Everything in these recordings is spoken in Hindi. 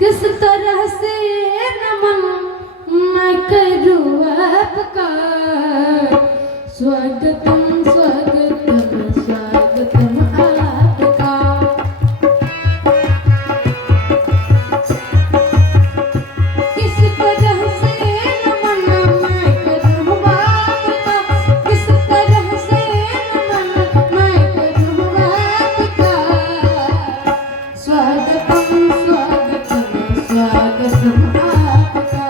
किस तरह से नमन मैं करूँ आपका। स्वागतम स्वागतम स्वागतम आपका। किस तरह से नमन मैं करूँ आपका। किस तरह से नमन मैं करूँ आपका। स्वागतम स्वागतम स्वागतम आपका।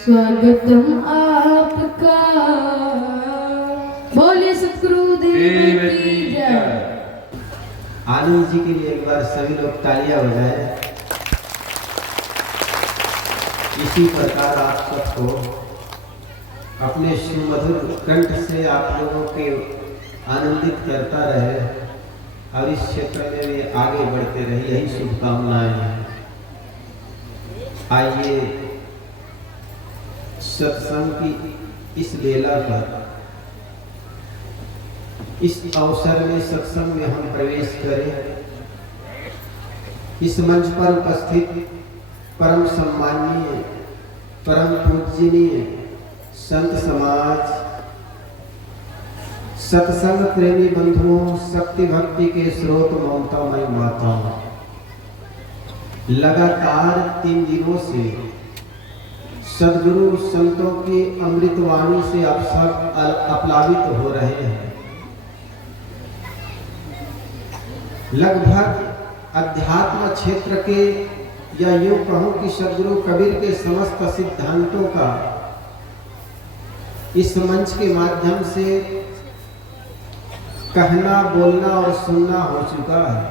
स्वागतम आपका। बोलिए सतगुरुदेव की जय। आनंद जी के लिए एक बार सभी लोग तालियां बजाएं। इसी प्रकार आप सबको अपने सुमधुर कंठ से आप लोगों के आनंदित करता रहे और इस क्षेत्र में भी आगे बढ़ते रहे, यही शुभकामनाएं हैं। आइए सत्संग की इस बेला पर, इस अवसर में सत्संग में हम प्रवेश करें। इस मंच पर उपस्थित परम सम्माननीय, परम पूजनीय संत समाज, सत्संग प्रेमी बंधुओं, शक्ति भक्ति के स्रोत ममतामयी माताओं, लगातार 3 दिनों से सद्गुरु संतों की अमृतवाणी से आप सब अप्लावित हो रहे हैं। लगभग अध्यात्म क्षेत्र के, या यूं कहूं कि सद्गुरु कबीर के समस्त सिद्धांतों का इस मंच के माध्यम से कहना, बोलना और सुनना हो चुका है।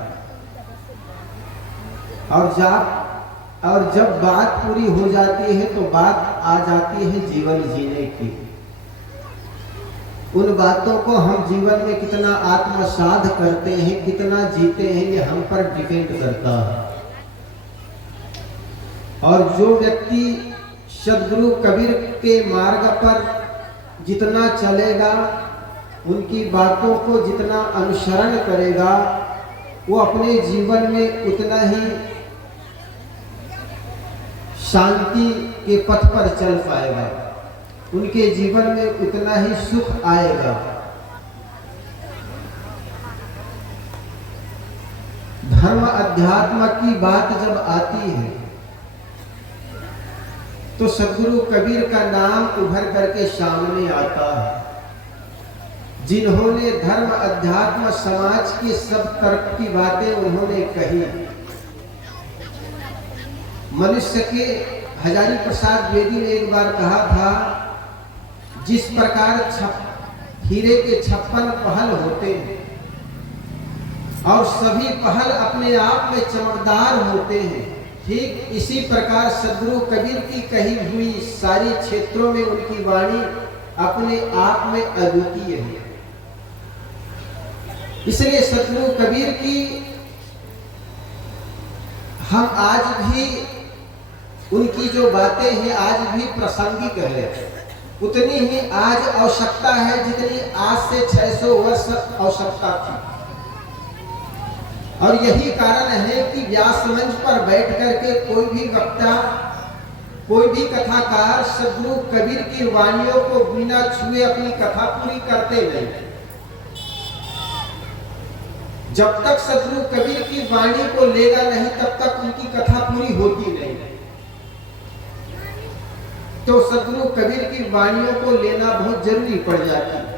और जब बात पूरी हो जाती है तो बात आ जाती है जीवन जीने की। उन बातों को हम जीवन में कितना आत्मसाध करते हैं, कितना जीते हैं, ये हम पर डिपेंड करता है। और जो व्यक्ति सद्गुरु कबीर के मार्ग पर जितना चलेगा, उनकी बातों को जितना अनुसरण करेगा, वो अपने जीवन में उतना ही शांति के पथ पर चल पाएगा, उनके जीवन में उतना ही सुख आएगा। धर्म अध्यात्म की बात जब आती है तो सद्गुरु कबीर का नाम उभर करके सामने आता है, जिन्होंने धर्म अध्यात्म समाज की सब तरफ की बातें उन्होंने कही। मनुष्य के हजारी प्रसाद द्विवेदी ने एक बार कहा था, जिस प्रकार हीरे के 56 पहल होते हैं और सभी पहल अपने आप में चमकदार होते हैं, ठीक इसी प्रकार सद्गुरु कबीर की कही हुई सारी क्षेत्रों में उनकी वाणी अपने आप में अद्वितीय है। इसलिए सद्गुरु कबीर की हम आज भी, उनकी जो बातें हैं आज भी प्रासंगिक है। उतनी ही आज आवश्यकता है जितनी आज से 600 वर्ष आवश्यकता थी। और यही कारण है कि व्यास मंच पर बैठ करके कोई भी वक्ता, कोई भी कथाकार सद्गुरु कबीर की वाणियों को बिना छुए अपनी कथा पूरी करते नहीं। जब तक सद्गुरु कबीर की वाणी को लेगा नहीं, तब तक उनकी कथा पूरी होती नहीं। तो सद्गुरु कबीर की वाणियों को लेना बहुत जरूरी पड़ जाती है।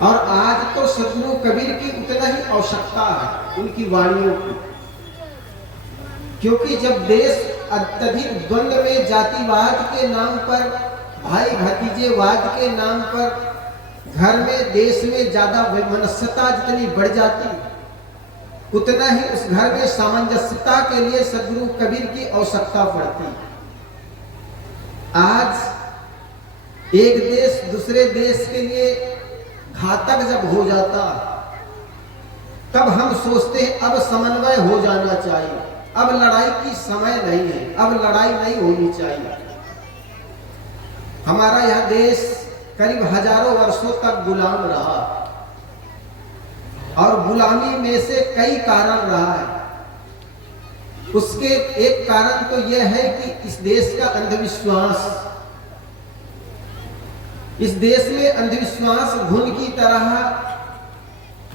और आज तो सद्गुरु कबीर की उतना ही आवश्यकता है, उनकी वाणियों की, क्योंकि जब देश अत्यधिक द्वंद्व में जातिवाद के नाम पर, भाई भतीजेवाद के नाम पर, घर में देश में ज्यादा वैमनस्यता जितनी बढ़ जाती, उतना ही उस घर में सामंजस्यता के लिए सद्गुरु कबीर की आवश्यकता पड़ती। आज एक देश दूसरे देश के लिए घातक जब हो जाता, तब हम सोचते हैं अब समन्वय हो जाना चाहिए, अब लड़ाई की समय नहीं है, अब लड़ाई नहीं होनी चाहिए। हमारा यह देश करीब हजारों वर्षों तक गुलाम रहा और गुलामी में से कई कारण रहा है। उसके एक कारण तो यह है कि इस देश का अंधविश्वास, इस देश में अंधविश्वास घुन की तरह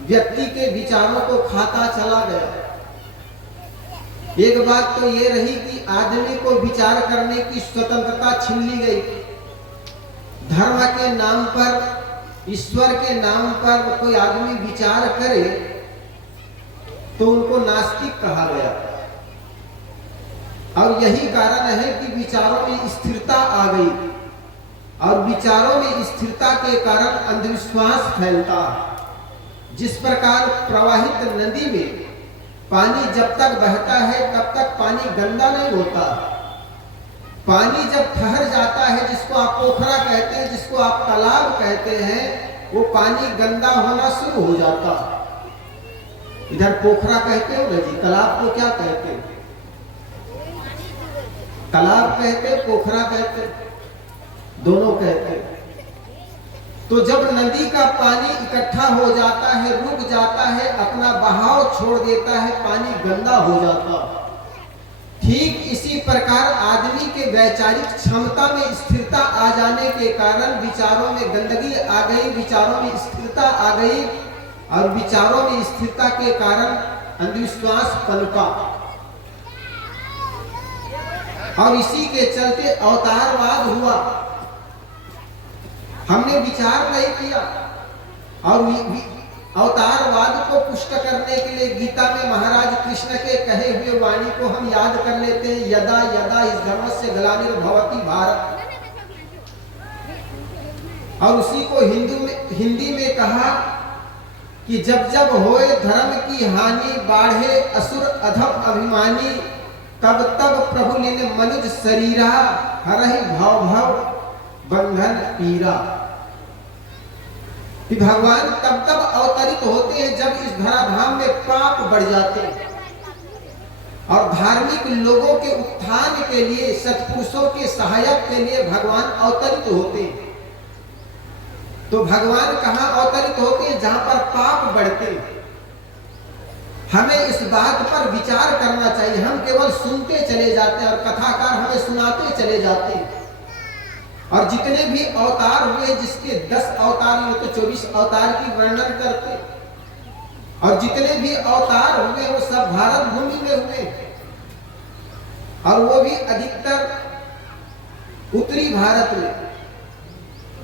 व्यक्ति के विचारों को खाता चला गया। एक बात तो ये रही कि आदमी को विचार करने की स्वतंत्रता छीन ली गई। धर्म के नाम पर, ईश्वर के नाम पर कोई आदमी विचार करे तो उनको नास्तिक कहा गया। और यही कारण है कि विचारों में स्थिरता आ गई, और विचारों में स्थिरता के कारण अंधविश्वास फैलता। जिस प्रकार प्रवाहित नदी में पानी जब तक बहता है तब तक पानी गंदा नहीं होता, पानी जब ठहर जाता है, जिसको आप पोखरा कहते हैं, जिसको आप तालाब कहते हैं, वो पानी गंदा होना शुरू हो जाता। इधर पोखरा कहते हो ना जी, तालाब को क्या कहते हैं? तालाब कहते, पोखरा कहते, दोनों कहते। तो जब नदी का पानी इकट्ठा हो जाता है, रुक जाता है, अपना बहाव छोड़ देता है, पानी गंदा हो जाता, ठीक इसी प्रकार आदमी के वैचारिक क्षमता में स्थिरता आ जाने के कारण विचारों में गंदगी आ गई, विचारों में स्थिरता आ गई, और विचारों में स्थिरता के कारण अंधविश्वास पनपा, और इसी के चलते अवतारवाद हुआ। हमने विचार नहीं किया, और अवतारवाद को पुष्ट करने के लिए गीता में महाराज कृष्ण के कहे हुए वाणी को हम याद कर लेते हैं, यदा यदा इस धर्मस्य ग्लानिर्भवति भारत। और उसी को हिंदी में कहा कि जब जब होए धर्म की हानि, बाढ़े असुर अधम अभिमानी, तब तब प्रभु लेने मनुज शरीरा, हरहि भव भव बंधन पीरा। कि भगवान तब तब अवतरित होते हैं जब इस धराधाम में पाप बढ़ जाते हैं, और धार्मिक लोगों के उत्थान के लिए, सत्पुरुषों के सहायक के लिए भगवान अवतरित होते हैं। तो भगवान कहाँ अवतरित होते हैं? जहां पर पाप बढ़ते हैं। हमें इस बात पर विचार करना चाहिए। हम केवल सुनते चले जाते हैं और कथाकार हमें सुनाते चले जाते हैं। और जितने भी अवतार हुए, जिसके 10 अवतार हुए तो 24 अवतार की वर्णन करते, और जितने भी अवतार हुए वो सब भारत भूमि में हुए, और वो भी अधिकतर उत्तरी भारत में।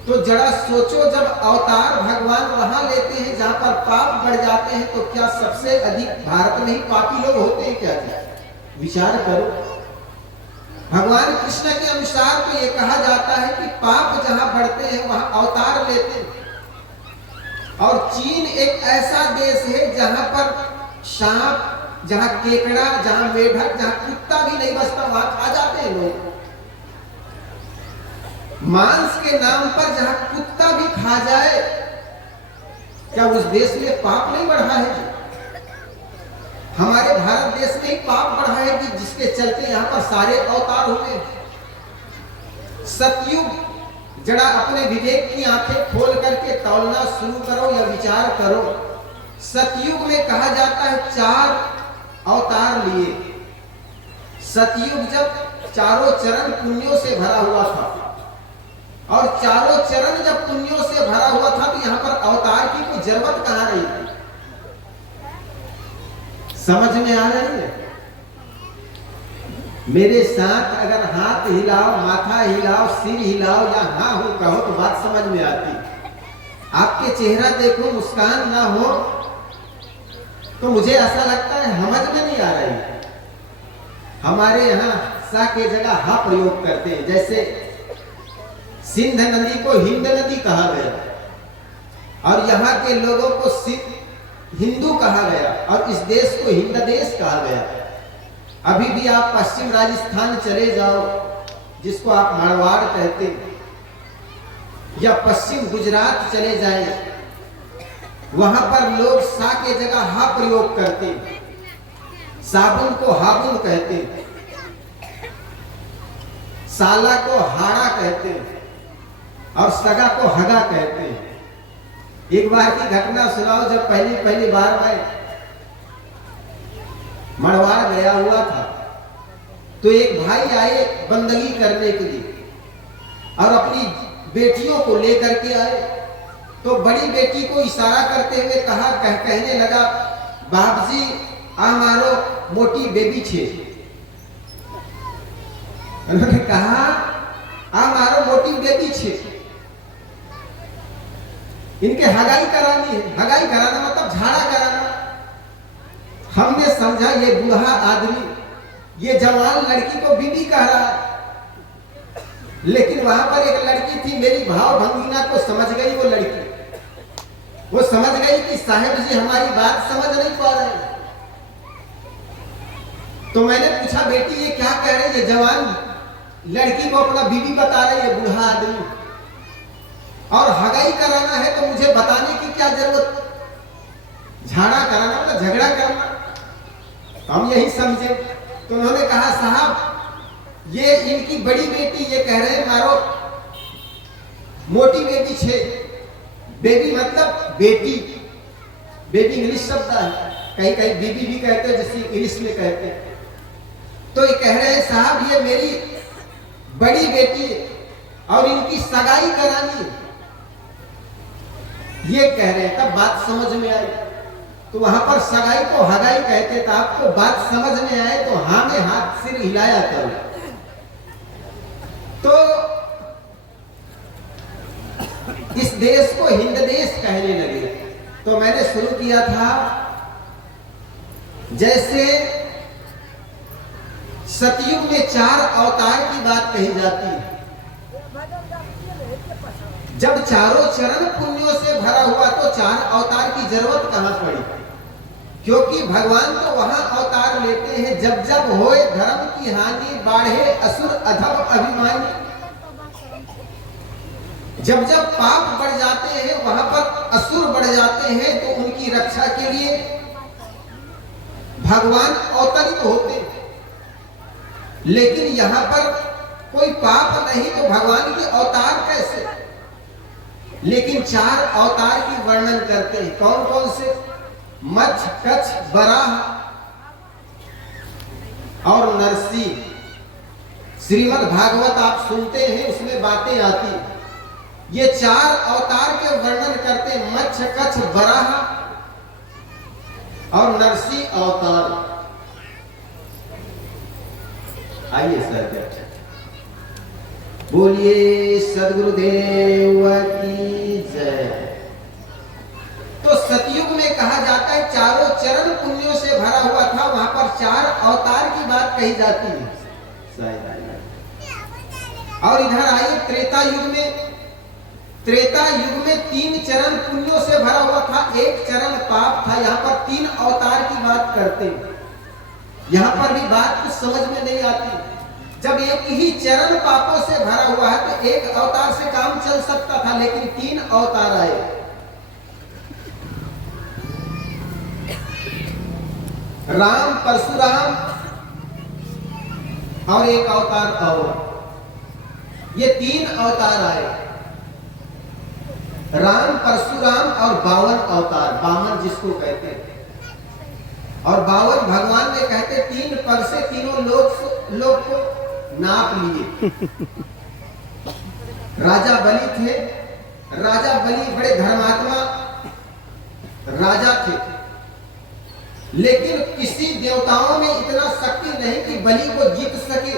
तो जरा सोचो, जब अवतार भगवान वहां लेते हैं जहां पर पाप बढ़ जाते हैं, तो क्या सबसे अधिक भारत में ही पापी लोग होते हैं क्या? विचार करो। भगवान कृष्ण के अनुसार तो ये कहा जाता है कि पाप जहां बढ़ते हैं वहां अवतार लेते हैं। और चीन एक ऐसा देश है जहां पर सांप, जहां केकड़ा, जहां मेढक, जहां कुत्ता भी नहीं बचता, वहां खा जाते हैं लोग। मांस के नाम पर जहां कुत्ता भी खा जाए, क्या उस देश में पाप नहीं बढ़ा है? हमारे भारत देश में ही पाप बढ़ा है कि जिसके चलते यहाँ पर सारे अवतार हुए। सतयुग, जरा अपने विवेक की आंखें खोल करके तौलना शुरू करो या विचार करो। सतयुग में कहा जाता है 4 अवतार लिए। सतयुग जब चारों चरण पुण्यों से भरा हुआ था, और चारों चरण जब पुण्यों से भरा हुआ था, तो यहाँ पर अवतार की कोई जरूरत कहाँ रही थी? समझ में आ रही है? मेरे साथ अगर हाथ हिलाओ, माथा हिलाओ, सिर हिलाओ या हाँ हो कहो तो बात समझ में आती। आपके चेहरा देखो, मुस्कान ना हो तो मुझे ऐसा लगता है समझ में नहीं आ रही। हमारे यहाँ सा के जगह हा प्रयोग करते हैं। जैसे सिंध नदी को हिंद नदी कहा गया, और यहाँ के लोगों को हिंदू कहा गया, और इस देश को हिंद देश कहा गया। अभी भी आप पश्चिम राजस्थान चले जाओ, जिसको आप मारवाड़ कहते हैं, या पश्चिम गुजरात चले जाएं, वहां पर लोग सा के जगह हा प्रयोग करते हैं। साबुन को हाबुन कहते हैं, साला को हाड़ा कहते हैं, और सगा को हगा कहते हैं। एक बार की घटना सुनाओ। जब पहली बार मैं मड़वाड़ गया हुआ था, तो एक भाई आए बंदगी करने के लिए, और अपनी बेटियों को लेकर के आए। तो बड़ी बेटी को इशारा करते हुए कहने लगा, बाबजी आ मारो मोटी बेबी छे। उन्होंने कहा आ मारो मोटी बेबी छे, इनके हगाई करानी है। हगाई कराना मतलब झाड़ा कराना। हमने समझा ये बूढ़ा आदमी ये जवान लड़की को बीबी कह रहा है, लेकिन वहां पर एक लड़की थी, मेरी भाव भंगिना को समझ गई वो लड़की। वो समझ गई कि साहब जी हमारी बात समझ नहीं पा रहे। तो मैंने पूछा, बेटी ये क्या कह रही है? जवान लड़की को अपना बीबी बता रही है, बूढ़ा आदमी, और हगाई कराना है तो मुझे बताने की क्या जरूरत? झाड़ा कराना मतलब झगड़ा करना, हम यही समझे। तो उन्होंने कहा, साहब ये इनकी बड़ी बेटी ये कह रहे हैं मारो मोटी बेबी छे। बेबी मतलब बेटी, बेबी इंग्लिश शब्द है, कहीं कहीं बीबी भी कहते हैं, जैसे इंग्लिश में कहते हैं। तो ये कह रहे हैं साहब ये मेरी बड़ी बेटी है और इनकी सगाई करानी है, ये कह रहे हैं। तब बात समझ में आई। तो वहां पर सगाई को हगाई कहते थे। आपको बात समझ में आए तो हाँ में हाथ सिर हिलाया करो। तो इस देश को हिंद देश कहने लगे। तो मैंने शुरू किया था जैसे सतयुग में 4 अवतार की बात कही जाती है। जब चारों चरण पुण्यों से भरा हुआ तो 4 अवतार की जरूरत कहां पड़ी, क्योंकि भगवान तो वहां अवतार लेते हैं जब जब होए धर्म की हानि, बाढ़े असुर अधम अभिमानी। जब जब पाप बढ़ जाते हैं, वहां पर असुर बढ़ जाते हैं, तो उनकी रक्षा के लिए भगवान अवतरित होते हैं। लेकिन यहां पर कोई पाप नहीं तो भगवान के अवतार कैसे? लेकिन 4 अवतार की वर्णन करते हैं। कौन कौन से? मत्स्य, कच्छ, वराह और नरसिंह। श्रीमद् भागवत आप सुनते हैं, उसमें बातें आती हैं। ये 4 अवतार के वर्णन करते हैं, मत्स्य, कच्छ, वराह और नरसिंह अवतार। आइए सर, बोलिए सदगुरुदेव की जय। तो सतयुग में कहा जाता है चारों चरण पुण्यों से भरा हुआ था, वहां पर 4 अवतार की बात कही जाती है। और इधर आइए त्रेता युग में। त्रेता युग में 3 चरण पुण्यों से भरा हुआ था, 1 चरण पाप था। यहाँ पर 3 अवतार की बात करते हैं। यहाँ पर भी बात कुछ समझ में नहीं आती। जब एक ही चरण पापों से भरा हुआ है तो 1 अवतार से काम चल सकता था, लेकिन 3 अवतार आए। राम, परशुराम और 1 अवतार और, ये 3 अवतार आए। राम, परशुराम और 52 अवतार, 52 जिसको कहते हैं। और 52 भगवान ने कहते 3 पर से तीनों लोग को नाप लिए। राजा बलि थे। राजा बलि बड़े धर्मात्मा राजा थे, लेकिन किसी देवताओं में इतना शक्ति नहीं कि बलि को जीत सके।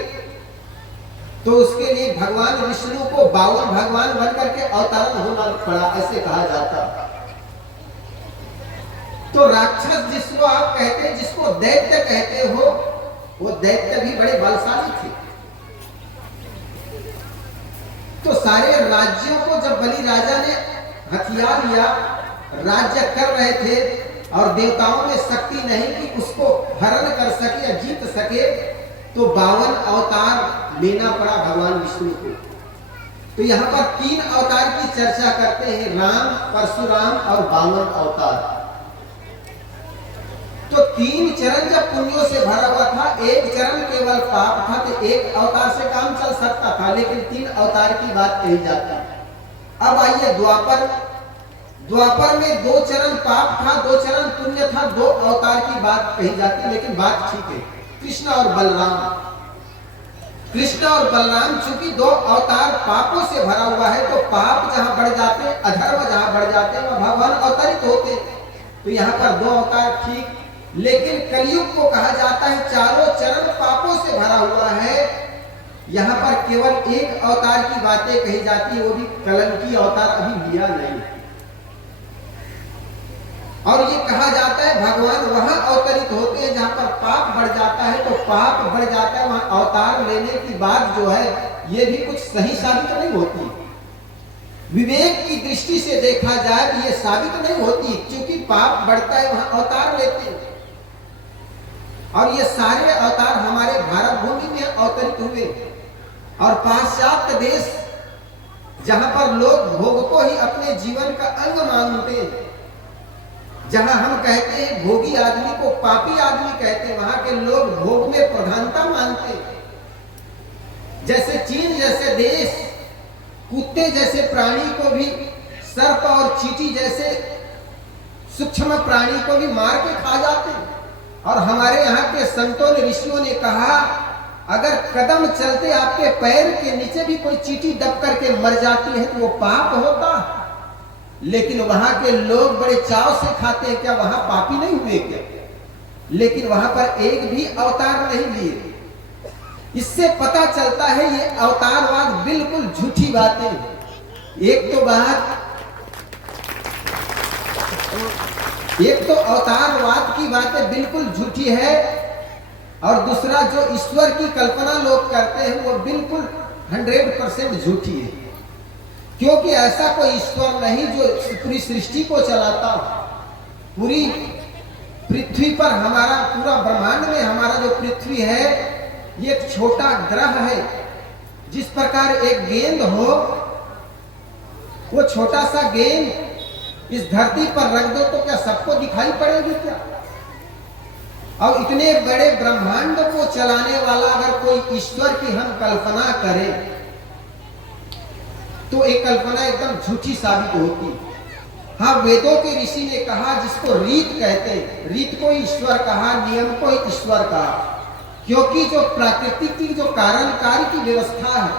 तो उसके लिए भगवान विष्णु को 52 भगवान बनकर के अवतरण होना पड़ा, ऐसे कहा जाता। तो राक्षस जिसको आप कहते हैं, जिसको दैत्य कहते हो, वो दैत्य भी बड़े बलशाली थे। तो सारे राज्यों को जब बलि राजा ने हथियार लिया, राज्य कर रहे थे और देवताओं में शक्ति नहीं कि उसको हरण कर सके या जीत सके, तो 52 अवतार लेना पड़ा भगवान विष्णु को। तो यहाँ पर 3 अवतार की चर्चा करते हैं, राम, परशुराम और 52 अवतार। तो 3 चरण जब पुण्यों से भरा हुआ था, 1 चरण केवल पाप था, तो 1 अवतार से काम चल सकता था, लेकिन 3 अवतार की बात कही जाती है। अब आइए द्वापर। द्वापर में 2 चरण पाप था, 2 चरण पुण्य था, 2 अवतार की बात कही जाती है, लेकिन बात ठीक है। कृष्ण और बलराम। कृष्ण और बलराम चूंकि 2 अवतार पापों से भरा हुआ है, तो पाप जहां बढ़ जाते हैं, अधर्म जहां बढ़ जाते हैं, वहां भगवान अवतरित होते हैं। तो यहाँ पर 2 अवतार ठीक। लेकिन कलयुग को कहा जाता है चारों चरण पापों से भरा हुआ है। यहाँ पर केवल 1 अवतार की बातें कही जाती है, वो भी कलंकी अवतार अभी लिया नहीं। और ये कहा जाता है भगवान वहां अवतरित होते हैं जहां पर पाप बढ़ जाता है, तो पाप बढ़ जाता है, वहां अवतार लेने की बात जो है ये भी कुछ सही साबित नहीं होती। विवेक की दृष्टि से देखा जाए तो ये साबित नहीं होती, क्योंकि पाप बढ़ता है वहां अवतार लेते हैं। और ये सारे अवतार हमारे भारत भूमि में अवतरित हुए। और पाश्चात्य देश जहां पर लोग भोग को ही अपने जीवन का अंग मानते हैं, जहां हम कहते हैं भोगी आदमी को पापी आदमी कहते हैं, वहां के लोग भोग में प्रधानता मानते हैं। जैसे चीन जैसे देश कुत्ते जैसे प्राणी को भी, सर्प और चींटी जैसे सूक्ष्म प्राणी को भी मार के खा जाते हैं। और हमारे यहाँ के संतों ने, ऋषियों ने कहा, अगर कदम चलते आपके पैर के नीचे भी कोई चींटी दब करके मर जाती है तो वो पाप होता। लेकिन वहां के लोग बड़े चाव से खाते हैं, क्या वहां पापी नहीं हुए क्या? लेकिन वहां पर एक भी अवतार नहीं लिए। इससे पता चलता है ये अवतारवाद बिल्कुल झूठी बातें। एक तो अवतारवाद की बातें बिल्कुल झूठी है, और दूसरा जो ईश्वर की कल्पना लोग करते हैं वो बिल्कुल 100% झूठी है। क्योंकि ऐसा कोई ईश्वर नहीं जो पूरी सृष्टि को चलाता हो। पूरी पृथ्वी पर, हमारा पूरा ब्रह्मांड में हमारा जो पृथ्वी है ये एक छोटा ग्रह है। जिस प्रकार एक गेंद हो, वो छोटा सा गेंद इस धरती पर रख दो तो क्या सबको दिखाई पड़ेगी क्या? और इतने बड़े ब्रह्मांड को चलाने वाला अगर कोई ईश्वर की हम कल्पना करें तो एक कल्पना एकदम झूठी साबित होती। हाँ, वेदों के ऋषि ने कहा, जिसको रीत कहते हैं, रीत को ईश्वर कहा, नियम को ईश्वर कहा। क्योंकि जो प्राकृतिक की जो कारण कार्य की व्यवस्था है,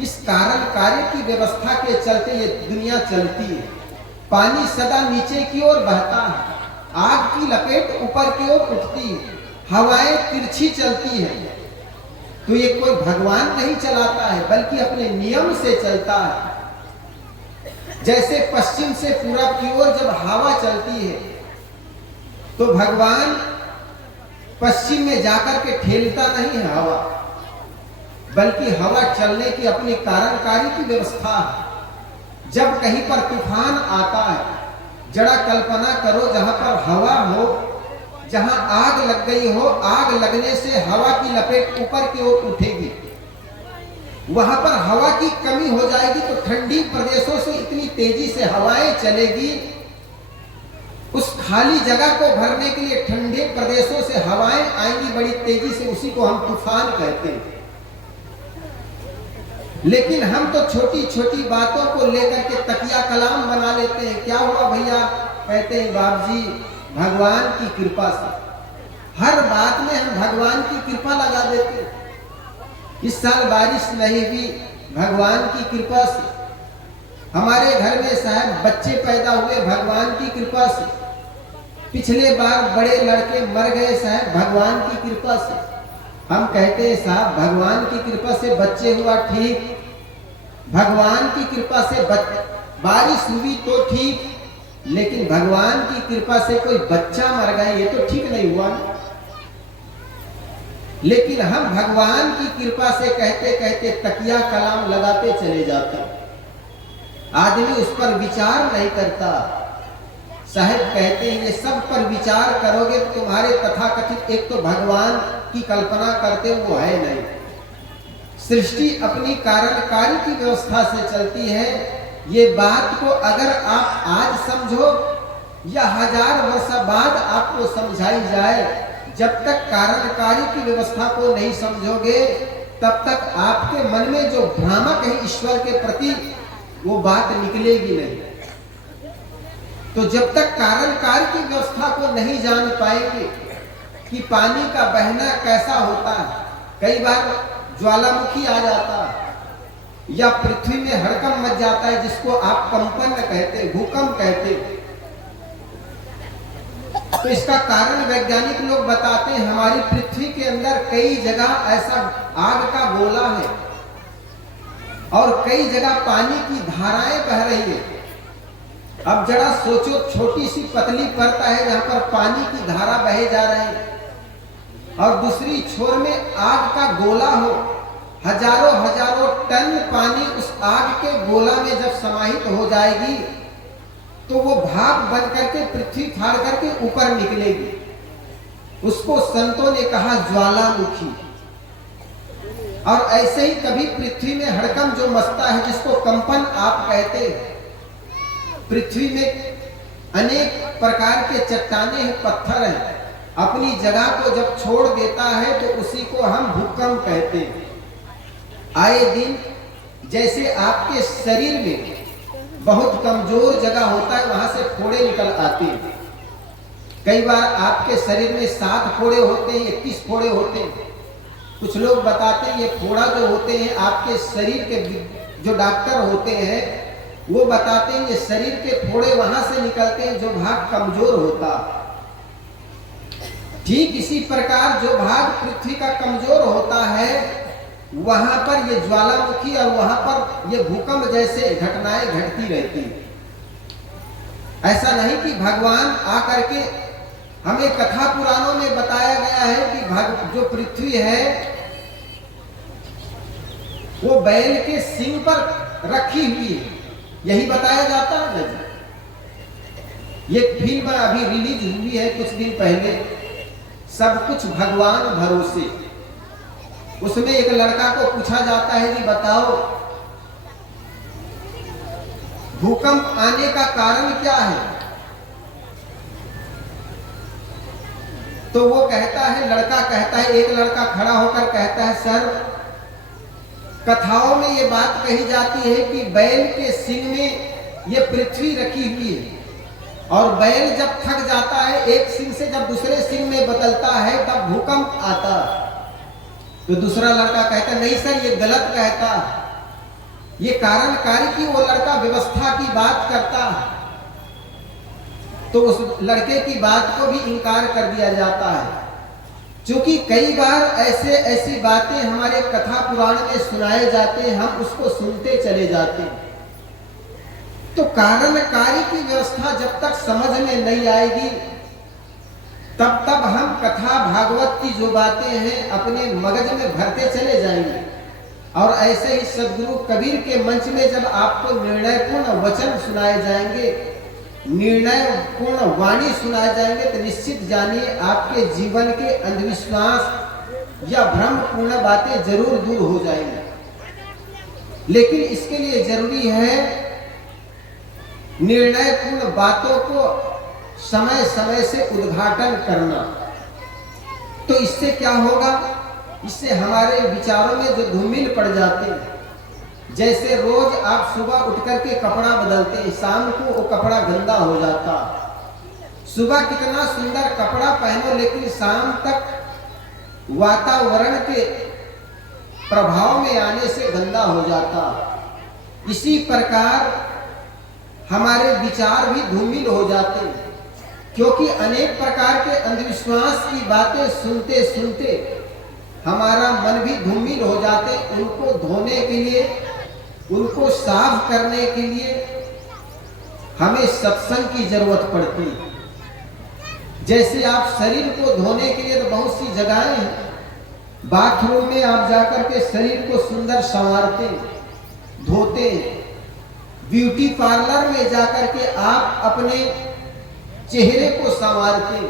इस कारण कार्य की व्यवस्था के चलते ये दुनिया चलती है। पानी सदा नीचे की ओर बहता है, आग की लपेट ऊपर की ओर उठती है, हवाएं तिरछी चलती है। तो ये कोई भगवान नहीं चलाता है, बल्कि अपने नियम से चलता है। जैसे पश्चिम से पूरब की ओर जब हवा चलती है तो भगवान पश्चिम में जाकर के ठेलता नहीं है हवा, बल्कि हवा चलने की अपनी कारणकारी की व्यवस्था है। जब कहीं पर तूफान आता है, जरा कल्पना करो जहां पर हवा हो, जहां आग लग गई हो, आग लगने से हवा की लपेट ऊपर की ओर उठेगी, वहां पर हवा की कमी हो जाएगी तो ठंडी प्रदेशों से इतनी तेजी से हवाएं चलेगी, उस खाली जगह को भरने के लिए ठंडे प्रदेशों से हवाएं आएंगी बड़ी तेजी से, उसी को हम तूफान कहते हैं। लेकिन हम तो छोटी छोटी बातों को लेकर के तकिया कलाम बना लेते हैं। क्या हुआ भैया? कहते हैं बाप जी भगवान की कृपा से। हर बात में हम भगवान की कृपा लगा देते हैं। इस साल बारिश नहीं हुई, भगवान की कृपा से। हमारे घर में साहब बच्चे पैदा हुए, भगवान की कृपा से। पिछले बार बड़े लड़के मर गए साहब, भगवान की कृपा से। हम कहते हैं साहब भगवान की कृपा से बच्चे हुआ ठीक, भगवान की कृपा से बारिश हुई तो ठीक, लेकिन भगवान की कृपा से कोई बच्चा मर गए ये तो ठीक नहीं हुआ ना। लेकिन हम भगवान की कृपा से कहते कहते तकिया कलाम लगाते चले जाते, आदमी उस पर विचार नहीं करता। साहब कहते हैं ये सब पर विचार करोगे तो तुम्हारे तथाकथित एक तो भगवान की कल्पना करते वो है नहीं। सृष्टि अपनी कारणकारी की व्यवस्था से चलती है। ये बात को अगर आप आज समझो या 1000 वर्ष बाद आपको समझाई जाए, जब तक कारणकारी की व्यवस्था को नहीं समझोगे तब तक आपके मन में जो भ्रामक है ईश्वर के प्रति वो बात निकलेगी नहीं। तो जब तक कारणकारी की व्यवस्था को नहीं जान पाएंगे कि पानी का बहना कैसा होता है, कई बार ज्वालामुखी आ जाता है या पृथ्वी में हड़कंप मच जाता है, जिसको आप कंपन कहते, भूकंप कहते। तो इसका कारण वैज्ञानिक लोग बताते हैं हमारी पृथ्वी के अंदर कई जगह ऐसा आग का गोला है और कई जगह पानी की धाराएं बह रही है। अब जरा सोचो, छोटी सी पतली परत है जहां पर पानी की धारा बहे जा रही है और दूसरी छोर में आग का गोला हो, हजारों हजारों टन पानी उस आग के गोला में जब समाहित हो जाएगी तो वो भाप बन करके पृथ्वी फाड़ करके ऊपर निकलेगी। उसको संतों ने कहा ज्वालामुखी। और ऐसे ही कभी पृथ्वी में हड़कंप जो मचता है, जिसको कंपन आप कहते हैं, पृथ्वी में अनेक प्रकार के चट्टाने हैं, पत्थर हैं, अपनी जगह को जब छोड़ देता है तो उसी को हम भूकंप कहते हैं। आए दिन जैसे आपके शरीर में बहुत कमजोर जगह होता है, वहां से फोड़े निकल आते हैं, कई बार आपके शरीर में 7 फोड़े होते हैं, 21 फोड़े होते हैं। कुछ लोग बताते हैं ये फोड़ा जो होते हैं आपके शरीर के, जो डॉक्टर होते हैं वो बताते हैं ये शरीर के फोड़े वहां से निकलते हैं जो भाग कमजोर होता। ठीक इसी प्रकार जो भाग पृथ्वी का कमजोर होता है वहां पर ये ज्वालामुखी और वहां पर ये भूकंप जैसे घटनाएं घटती रहती। ऐसा नहीं कि भगवान आकर के, हमें कथा पुराणों में बताया गया है कि जो पृथ्वी है वो बैल के सिंग पर रखी हुई है, यही बताया जाता है ना जी। ये फिल्म अभी रिलीज हुई है कुछ दिन पहले, सब कुछ भगवान भरोसे। उसमें एक लड़का को पूछा जाता है कि बताओ भूकंप आने का कारण क्या है? तो वो कहता है, लड़का कहता है, एक लड़का खड़ा होकर कहता है सर कथाओं में ये बात कही जाती है कि बैल के सिंग में ये पृथ्वी रखी हुई है और बैल जब थक जाता है एक सिंग से जब दूसरे सिंग में बदलता है तब भूकंप आता। तो दूसरा लड़का कहता नहीं सर ये गलत कहता, ये कारणकारी की वो लड़का व्यवस्था की बात करता। तो उस लड़के की बात को भी इनकार कर दिया जाता है, क्योंकि कई बार ऐसी बातें हमारे कथा पुराण में सुनाए जाते हैं, हम उसको सुनते चले जाते हैं। तो कारणकारी की व्यवस्था जब तक समझ में नहीं आएगी तब तक हम कथा भागवत की जो बातें हैं अपने मगज में भरते चले जाएंगे। और ऐसे ही सदगुरु कबीर के मंच में जब आपको निर्णयपूर्ण वचन सुनाए जाएंगे, निर्णय पूर्ण वाणी सुनाए जाएंगे, तो निश्चित जानिए आपके जीवन के अंधविश्वास या भ्रम पूर्ण बातें जरूर दूर हो जाएंगी। लेकिन इसके लिए जरूरी है निर्णय पूर्ण बातों को समय समय से उद्घाटन करना। तो इससे क्या होगा? इससे हमारे विचारों में जो धूमिल पड़ जाते हैं, जैसे रोज आप सुबह उठ करके कपड़ा बदलते हैं, शाम को वो कपड़ा गंदा हो जाता। सुबह कितना सुंदर कपड़ा पहनो लेकिन शाम तक वातावरण के प्रभाव में आने से गंदा हो जाता। इसी प्रकार हमारे विचार भी धूमिल हो जाते हैं, क्योंकि अनेक प्रकार के अंधविश्वास की बातें सुनते सुनते हमारा मन भी धूमिल हो जाते। उनको धोने के लिए, उनको साफ करने के लिए हमें सत्संग की जरूरत पड़ती है। जैसे आप शरीर को धोने के लिए तो बहुत सी जगहें हैं, बाथरूम में आप जाकर के शरीर को सुंदर संवारते धोते, ब्यूटी पार्लर में जाकर के आप अपने चेहरे को संवारते,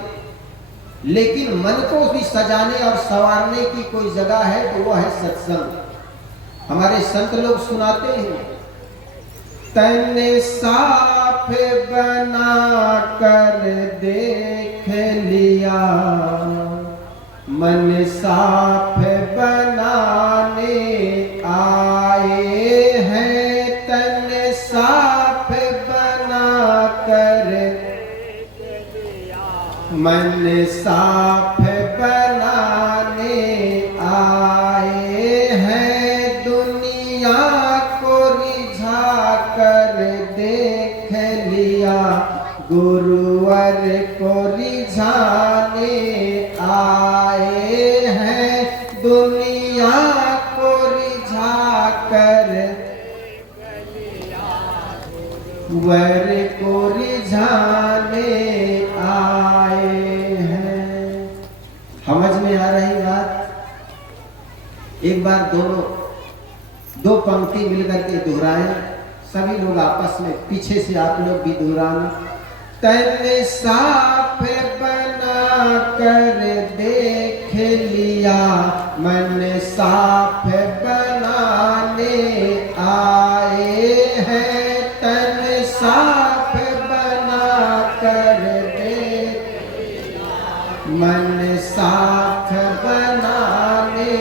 लेकिन मन को भी सजाने और संवारने की कोई जगह है तो वह है सत्संग। हमारे संत लोग सुनाते हैं, तन साफ बना कर देख लिया, मन साफ बनाने आए हैं। तन साफ बना कर मन साफ बनाने आए हैं। दुनिया को रिझा कर देख लिया, गुरुवर को रिझाने आए हैं। दुनिया को रिझा कर वर को रिझाने आए हैं। समझ में आ रही बात? एक बार दो पंक्ति मिलकर के दोहराए, सभी लोग आपस में, पीछे से आप लोग भी दोहराना। तन साफ बना कर देख लिया, मन साफ बनाने आए हैं। तन साफ बना कर देख, मन साफ बनाने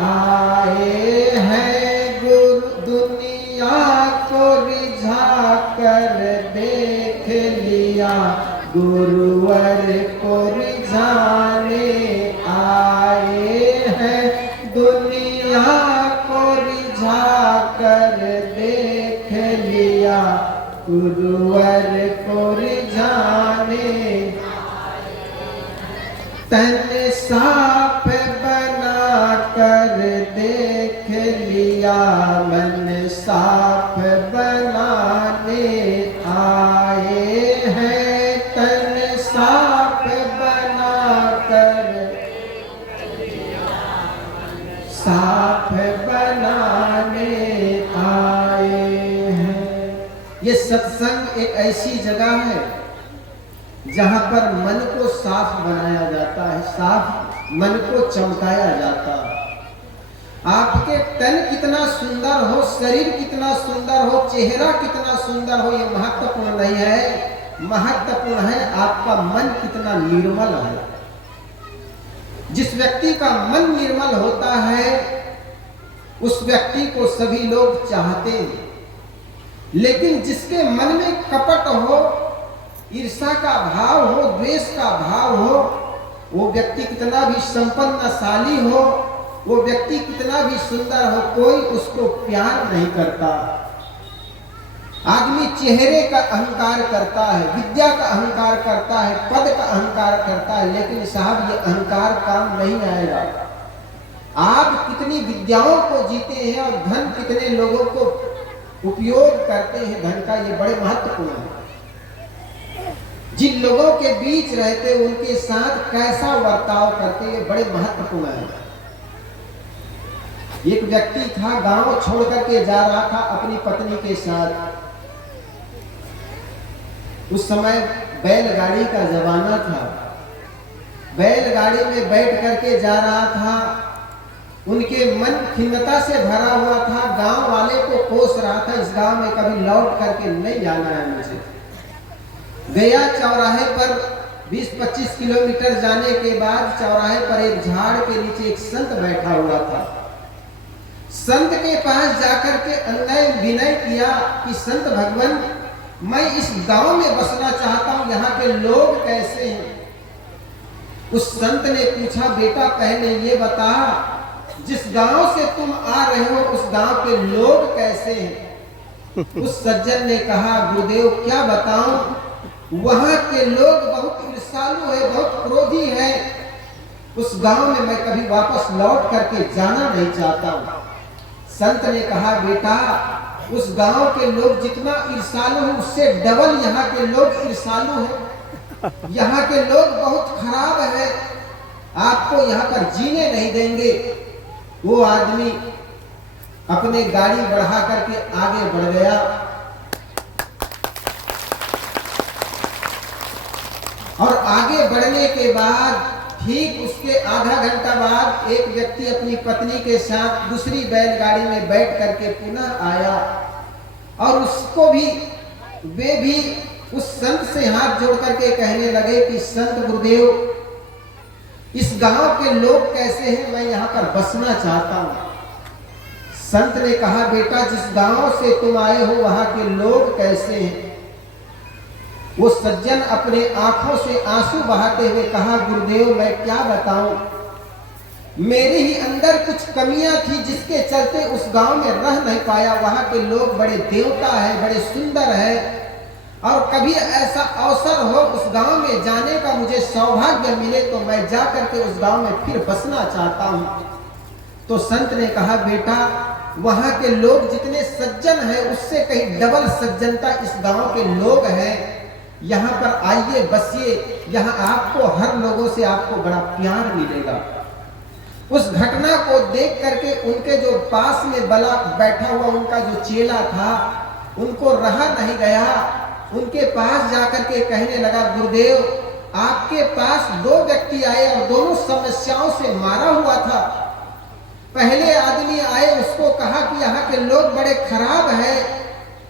आए हैं। दुनिया को रिझा कर देख लिया, गुरुवर को रिझाने आए हैं, दुनिया को रिझा कर देख लिया, गुरुवर को रिझाने। तन साफ बना कर देख लिया, मन साफ बनाने आए हैं, तन साफ बना कर साफ बनाने आए हैं। ये सत्संग एक ऐसी जगह है जहां पर मन को साफ बनाया जाता है, साफ मन को चमकाया जाता है। आपके तन कितना सुंदर हो, शरीर कितना सुंदर हो, चेहरा कितना सुंदर हो, ये महत्वपूर्ण नहीं है। महत्वपूर्ण है आपका मन कितना निर्मल है। जिस व्यक्ति का मन निर्मल होता है उस व्यक्ति को सभी लोग चाहते हैं, लेकिन जिसके मन में कपट हो, ईर्ष्या का भाव हो, द्वेष का भाव हो, वो व्यक्ति कितना भी संपन्नशाली हो, वो व्यक्ति कितना भी सुंदर हो, कोई उसको प्यार नहीं करता। आदमी चेहरे का अहंकार करता है, विद्या का अहंकार करता है, पद का अहंकार करता है, लेकिन साहब ये अहंकार काम नहीं आएगा। आप कितनी विद्याओं को जीते हैं और धन कितने लोगों को उपयोग करते हैं धन का, ये बड़े महत्वपूर्ण है। जिन लोगों के बीच रहते उनके साथ कैसा बर्ताव करते हैं, बड़े महत्वपूर्ण है। एक व्यक्ति था, गांव छोड़ करके जा रहा था अपनी पत्नी के साथ। उस समय बैलगाड़ी का जमाना था। बैलगाड़ी में बैठ करके जा रहा था। उनके मन खिन्नता से भरा हुआ था। गांव वाले को कोस रहा था, इस गांव में कभी लौट करके नहीं जाना है मुझे। गया चौराहे पर 20-25 किलोमीटर जाने के बाद चौराहे पर एक झाड़ के नीचे एक संत बैठा हुआ था। संत के पास जाकर के अन्याय विनय किया कि संत भगवान, मैं इस गांव में बसना चाहता हूं, यहाँ के लोग कैसे हैं? उस संत ने पूछा, बेटा पहले ये बता, जिस गांव से तुम आ रहे हो उस गांव के लोग कैसे हैं? उस सज्जन ने कहा, गुरुदेव क्या बताऊं, वहां के लोग बहुत ईर्ष्यालु है, बहुत क्रोधी है। उस गांव में मैं कभी वापस लौट करके जाना नहीं चाहता हूं। संत ने कहा, बेटा उस गांव के लोग जितना ईर्ष्यालु है उससे डबल यहाँ के लोग ईर्ष्यालु है। यहाँ के लोग बहुत खराब है, आपको यहाँ पर जीने नहीं देंगे। वो आदमी अपने गाड़ी बढ़ा करके आगे बढ़ गया। और आगे बढ़ने के बाद ठीक उसके आधा घंटा बाद एक व्यक्ति अपनी पत्नी के साथ दूसरी बैलगाड़ी में बैठ करके पुनः आया और उसको भी, वे भी उस संत से हाथ जोड़ करके कहने लगे कि संत गुरुदेव, इस गांव के लोग कैसे हैं, मैं यहाँ पर बसना चाहता हूँ। संत ने कहा, बेटा जिस गांव से तुम आए हो वहां के लोग कैसे हैं? वो सज्जन अपने आंखों से आंसू बहाते हुए कहा, गुरुदेव मैं क्या बताऊं, मेरे ही अंदर कुछ कमियां थी जिसके चलते उस गांव में रह नहीं पाया। वहां के लोग बड़े देवता है, बड़े सुंदर है, और कभी ऐसा अवसर हो उस गांव में जाने का मुझे सौभाग्य मिले तो मैं जा करके उस गांव में फिर बसना चाहता हूं। तो संत ने कहा, बेटा वहां के लोग जितने सज्जन हैं उससे कहीं डबल सज्जनता इस गांव के लोग हैं। यहाँ पर आइए, बसिए, यहाँ आपको हर लोगों से आपको बड़ा प्यार मिलेगा। उस घटना को देख करके उनके जो पास में बला बैठा हुआ उनका जो चेला था, उनको रहा नहीं गया, उनके पास जाकर के कहने लगा, गुरुदेव आपके पास दो व्यक्ति आए और दोनों समस्याओं से मारा हुआ था। पहले आदमी आए, उसको कहा कि यहाँ के लोग बड़े खराब हैं,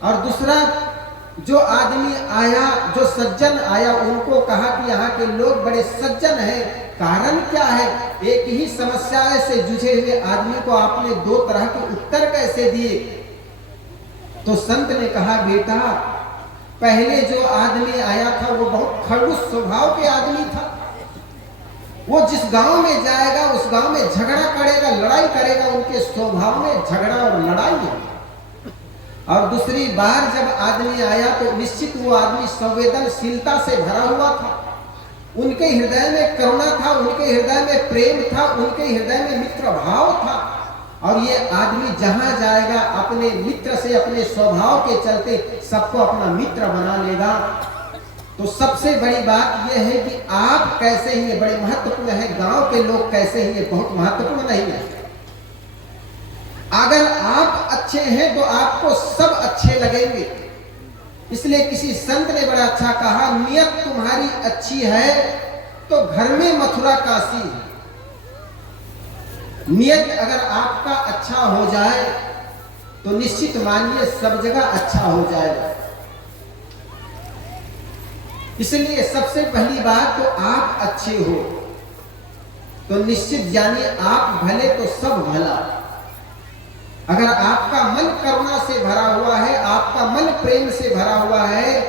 और दूसरा जो आदमी आया, जो सज्जन आया, उनको कहा कि यहाँ के लोग बड़े सज्जन हैं। कारण क्या है? एक ही समस्या से जूझे हुए आदमी को आपने दो तरह के उत्तर कैसे दिए? तो संत ने कहा, बेटा पहले जो आदमी आया था वो बहुत खड़ूस स्वभाव के आदमी था, वो जिस गांव में जाएगा उस गांव में झगड़ा करेगा, लड़ाई करेगा, उनके स्वभाव में झगड़ा और लड़ाई है। और दूसरी बार जब आदमी आया तो निश्चित वो आदमी संवेदनशीलता से भरा हुआ था, उनके हृदय में करुणा था, उनके हृदय में प्रेम था, उनके हृदय में मित्र भाव था। और ये आदमी जहां जाएगा अपने मित्र से, अपने स्वभाव के चलते सबको अपना मित्र बना लेगा। तो सबसे बड़ी बात यह है कि आप कैसे हैं ये बड़े महत्वपूर्ण है, गांव के लोग कैसे हैं ये बहुत महत्वपूर्ण नहीं है। अगर आप अच्छे हैं तो आपको सब अच्छे लगेंगे। इसलिए किसी संत ने बड़ा अच्छा कहा, नियत तुम्हारी अच्छी है तो घर में मथुरा काशी है। नियत अगर आपका अच्छा हो जाए तो निश्चित मानिए सब जगह अच्छा हो जाएगा। इसलिए सबसे पहली बात तो आप अच्छे हो तो निश्चित जानिए आप भले तो सब भला। अगर आपका मन करुणा से भरा हुआ है, आपका मन प्रेम से भरा हुआ है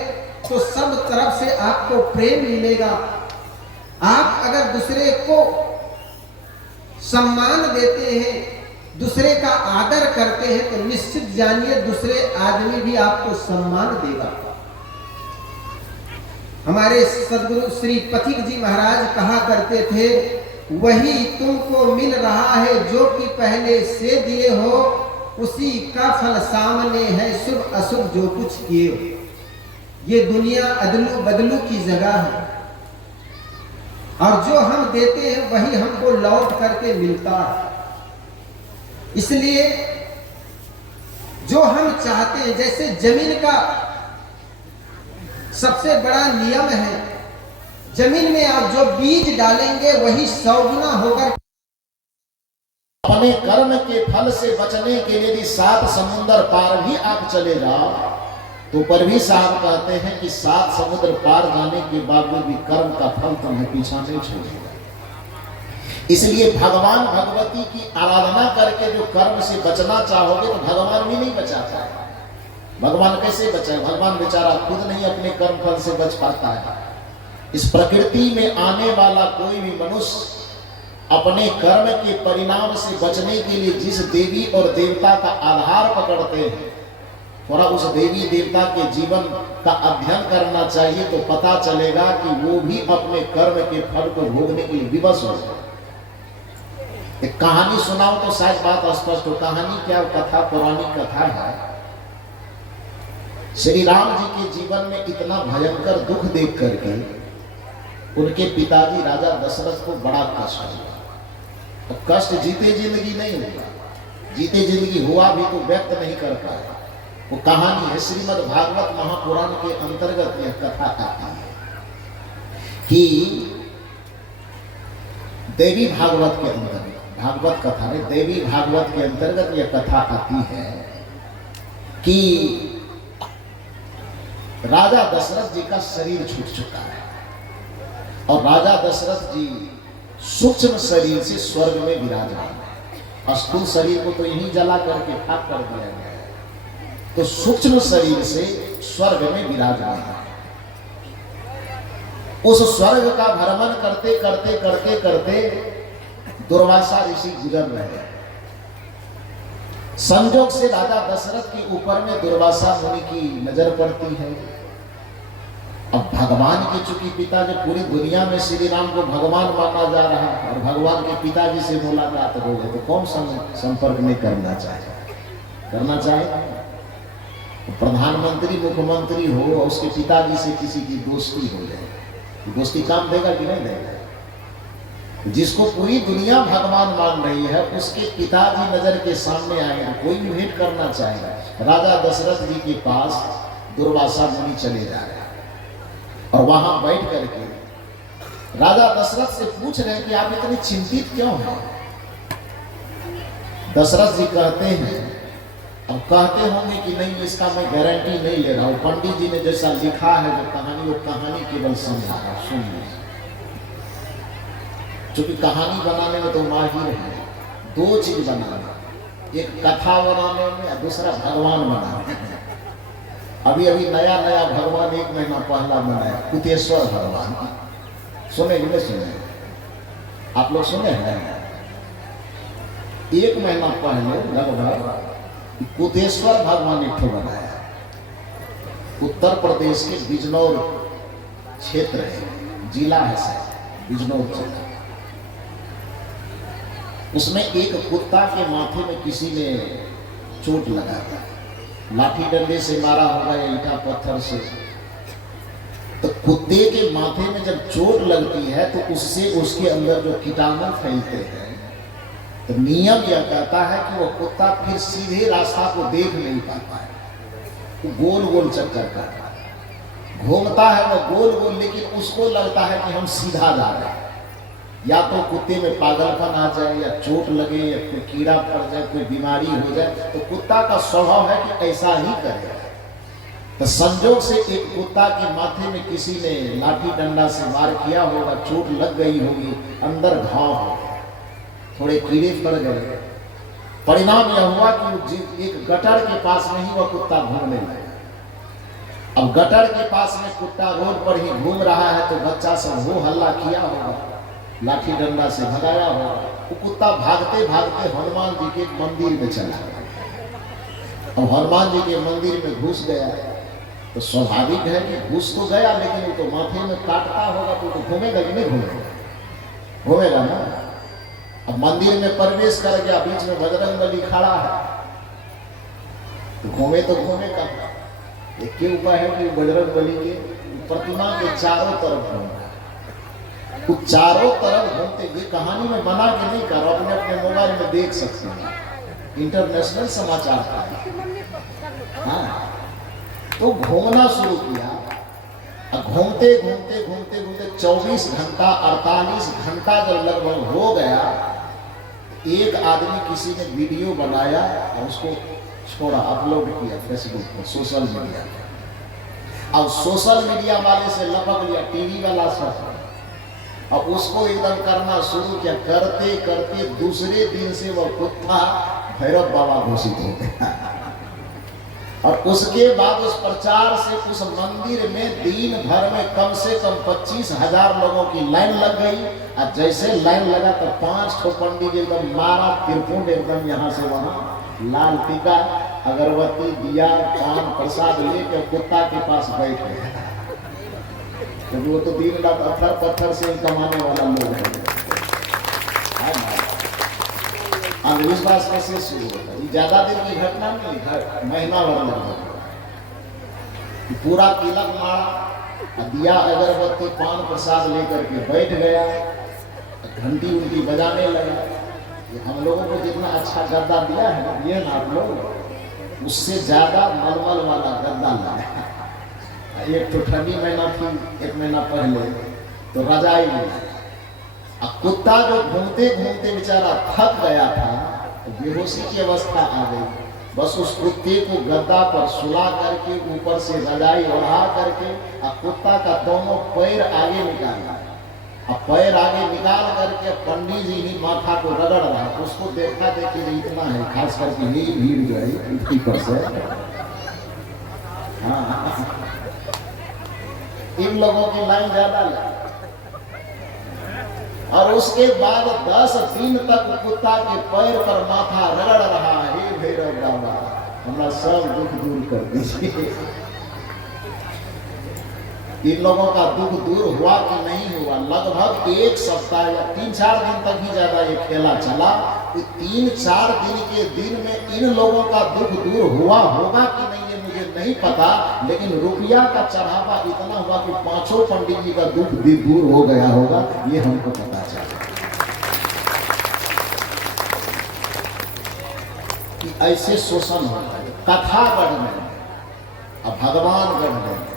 तो सब तरफ से आपको प्रेम मिलेगा। आप अगर दूसरे को सम्मान देते हैं, दूसरे का आदर करते हैं तो निश्चित जानिए दूसरे आदमी भी आपको सम्मान देगा। हमारे सदगुरु श्री पथिक जी महाराज कहा करते थे, वही तुमको मिल रहा है जो कि पहले से दिए हो, उसी का फल सामने है शुभ अशुभ जो कुछ किए हो। ये दुनिया अदलू बदलू की जगह है और जो हम देते हैं वही हमको लौट करके मिलता है। इसलिए जो हम चाहते हैं, जैसे जमीन का सबसे बड़ा नियम है, जमीन में आप जो बीज डालेंगे वही 100 गुना होकर अपने कर्म के फल से बचने के लिए यदि 7 समुद्र पार भी आप चले जाओ तो पर भी साहब कहते हैं कि 7 समुद्र पार जाने के बावजूद भी कर्म का फल तुम्हें पीछा नहीं छोड़ेगा। इसलिए भगवान भगवती की आराधना करके जो कर्म से बचना चाहोगे तो भगवान भी नहीं बचाता है। भगवान कैसे बचाए? भगवान बेचारा खुद नहीं अपने कर्म फल से बच पाता है। इस प्रकृति में आने वाला कोई भी मनुष्य अपने कर्म के परिणाम से बचने के लिए जिस देवी और देवता का आधार पकड़ते हैं, थोड़ा उस देवी देवता के जीवन का अध्ययन करना चाहिए तो पता चलेगा कि वो भी अपने कर्म के फल को भोगने के लिए विवश हो जाए। एक कहानी सुनाओ तो शायद बात स्पष्ट हो। कहानी क्या? कथा पौराणिक कथा है। श्री राम जी के जीवन में इतना भयंकर दुख देख करके उनके पिताजी राजा दशरथ को बड़ा कष्ट हुआ। कष्ट जीते जिंदगी नहीं हुआ, जीते जिंदगी हुआ भी तो व्यक्त नहीं कर पाया। वो कहानी है श्रीमद् भागवत महापुराण के अंतर्गत यह कथा आती है कि देवी भागवत के अंतर्गत, भागवत कथा में देवी भागवत के अंतर्गत यह कथा आती है कि राजा दशरथ जी का शरीर छूट चुका है और राजा दशरथ जी सूक्ष्म शरीर से स्वर्ग में विराजमान है। स्थूल शरीर को तो यहीं जला करके खाक कर दिया गया है, तो सूक्ष्म शरीर से स्वर्ग में विराजमान है। उस स्वर्ग का भ्रमण करते करते करते करते दुर्वासा ऋषि गुजर रहे हैं। संजोग से राजा दशरथ के ऊपर में दुर्वासा मुनि की नजर पड़ती है। अब भगवान के चूंकि पिता जो पूरी दुनिया में श्री राम को भगवान माना जा रहा है और भगवान के पिताजी से मुलाकात हो गई तो कौन संपर्क नहीं करना चाहे? करना चाहे तो प्रधानमंत्री मुख्यमंत्री हो और उसके पिताजी से किसी की दोस्ती हो जाए, तो दोस्ती काम देगा कि नहीं देगा? जिसको पूरी दुनिया भगवान मान रही है उसके पिताजी नजर के सामने आए तो कोई भी भेंट करना चाहेगा। राजा दशरथ जी के पास दुर्वासा मुनि चले जा रहे हैं और वहां बैठ करके राजा दशरथ से पूछ रहे हैं कि आप इतने चिंतित क्यों हैं? दशरथ जी कहते हैं, अब कहते होंगे कि नहीं इसका मैं गारंटी नहीं ले रहा हूं, पंडित जी ने जैसा लिखा है जो कहानी वो कहानी केवल समझा रहा, सुन लीजिए। चूंकि कहानी बनाने में तो माहिर है, 2 चीज बनाना, एक कथा बनाने में, दूसरा भगवान बनाने में। अभी अभी नया नया भगवान 1 महीना पहला बनाया, कुतेश्वर भगवान। सुने कि नहीं सुने? आप लोग सुने हैं? 1 महीना पहले लगभग कुतेश्वर भगवान एक ठो बनाया, उत्तर प्रदेश के बिजनौर क्षेत्र है, जिला है शायद बिजनौर क्षेत्र। उसमें एक कुत्ता के माथे में किसी ने चोट लगा था, लाठी डंडे से मारा होगा या ईंटा पत्थर से। तो कुत्ते के माथे में जब चोट लगती है तो उससे उसके अंदर जो कीटाणु फैलते हैं, तो नियम यह कहता है कि वो कुत्ता फिर सीधे रास्ता को देख नहीं पाता है, वो गोल गोल चक्कर काटता है, घूमता है वो गोल गोल, लेकिन उसको लगता है कि हम सीधा जा रहे हैं। या तो कुत्ते में पागलपन आ जाए, या चोट लगे, या कोई कीड़ा पड़ जाए, कोई बीमारी हो जाए, तो कुत्ता का स्वभाव है कि ऐसा ही करेगा। तो संजोग से एक कुत्ता के माथे में किसी ने लाठी डंडा से वार किया होगा, चोट लग गई होगी, अंदर घाव हो गया, थोड़े कीड़े पड़ गए। परिणाम यह हुआ कि एक गटर के पास में ही वह कुत्ता घूमने लगा। अब गटर के पास में कुत्ता रोड पर ही घूम रहा है, तो बच्चा सब हो हल्ला किया होगा, लाठी डंडा से भगाया होगा। वो कुत्ता भागते भागते हनुमान जी के मंदिर में चला गया। अब हनुमान जी के मंदिर में घुस गया, तो स्वाभाविक है कि घुस तो गया, लेकिन वो तो माथे में काटता होगा, तो घूमेगा कि नहीं घूमेगा? घूमेगा ना। अब मंदिर में प्रवेश कर गया, बीच में बजरंगबली खड़ा है, तो घूमे तो घूमे का एक के उपाय है कि बजरंगबली के प्रतिमा के चारों तरफ घूमना। तो चारों तरफ घूमते, ये कहानी में बना के नहीं कर, अपने अपने मोबाइल में देख सकते हैं, इंटरनेशनल समाचार का है। हाँ, तो घूमना शुरू किया। घूमते घूमते घूमते घूमते 24 घंटा 48 घंटा जब लगभग हो गया, एक आदमी किसी ने वीडियो बनाया और उसको छोड़ा, अपलोड किया फेसबुक पर, सोशल मीडिया पर। अब सोशल मीडिया वाले से लपक लिया टीवी वाला सब, अब उसको एकदम करना शुरू किया। करते करते दूसरे दिन से वह कुत्ता भैरव बाबा घोषित हो गया। और उसके बाद उस प्रचार से उस मंदिर में दिन भर में कम से कम 25,000 लोगों की लाइन लग गई। और जैसे लाइन लगा तो 5 ठो पंडित एकदम मारा त्रिपुंड, एकदम यहाँ से वहाँ लाल टीका, अगरबत्ती, दिया, पान प्रसाद लेके कुत्ता के पास बैठ गए, क्योंकि वो तो दिन रात पत्थर पत्थर से कमाने वाला लोग है। अंधविश्वास कैसे शुरू होता है? ज्यादा दिन की घटना नहीं, महीना भर लगभग पूरा तिलक मारा, दिया, अगरबत्ती, पान प्रसाद लेकर के बैठ गया, घंटी उल्टी बजाने लगा। ये हम लोगों को जितना अच्छा गद्दा दिया है ना, ये ना आप लोग, उससे ज्यादा मलमल वाला गद्दा लाया। एक तो ठंडी महीना थी, 1 महीना पहले, तो रजाई मिला। अब कुत्ता जो घूमते घूमते बेचारा थक गया था, तो बेहोशी की अवस्था आ गई। बस उस कुत्ते को गद्दा पर सुला करके ऊपर से रजाई ओढ़ा करके और कुत्ता का दोनों पैर आगे निकाला। अब पैर आगे निकाल करके पंडित जी ही माथा को रगड़ रहा है। उसको देखा देखी जो इतना है, खास करके यही भीड़ जो है इतनी पर से, हाँ, इन लोगों की लाइन ज्यादा लगी। और उसके बाद 10 दिन तक कुत्ता के पैर पर माथा रगड़ रहा है, हे भैरव बाबा हमारा सब दुख दूर कर दीजिए। इन लोगों का दुख दूर हुआ कि नहीं हुआ? लगभग 1 सप्ताह या 3-4 दिन तक ही ज्यादा ये खेला चला। 3-4 दिन के दिन में इन लोगों का दुख दूर हुआ होगा कि नहीं ये मुझे नहीं पता, लेकिन रुपया का चढ़ावा इतना हुआ कि 5 पंडित जी का दुख दूर हो गया होगा, ये हमको पता चला। कि ऐसे शोषण होता है। कथागढ़ में अब भगवानगढ़ में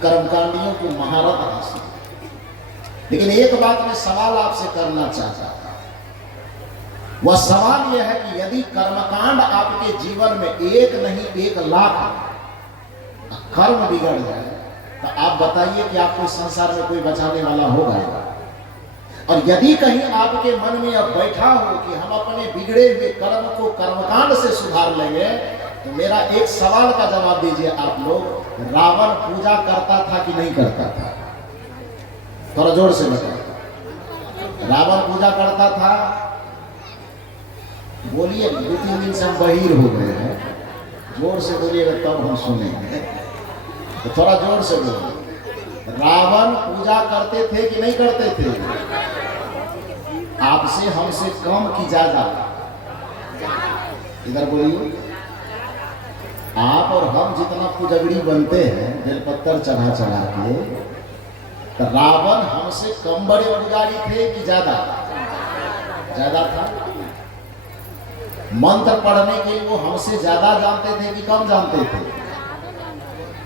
कर्मकांडियों को महारत हासिल। लेकिन एक बात मैं सवाल आपसे करना चाहता था, वह सवाल यह है कि यदि कर्मकांड आपके जीवन में 1 नहीं 1 लाख कर्म बिगड़ जाए, तो आप बताइए कि आपको इस संसार में कोई बचाने वाला होगा? और यदि कहीं आपके मन में अब बैठा हो कि हम अपने बिगड़े हुए कर्म को कर्मकांड से सुधार लेंगे, तो मेरा एक सवाल का जवाब दीजिए आप लोग, रावण पूजा करता था कि नहीं करता था? थोड़ा जोर से बताओ। रावण पूजा करता था। बोलिए, 2-3 दिन से हम बहिर हो गए हैं, जोर से बोलिएगा तब हम सुनेंगे, तो थोड़ा जोर से बोलिए। रावण पूजा करते थे कि नहीं करते थे? आपसे हमसे कम की ज्यादा? इधर बोलिए। आप और हम जितना पुजगड़ी बनते हैं बेलपत्तर चढ़ा चढ़ा के, तो रावण हमसे कम बड़े पुजारी थे कि ज्यादा? ज्यादा था। मंत्र पढ़ने के लिए वो हमसे ज्यादा जानते थे कि कम जानते थे?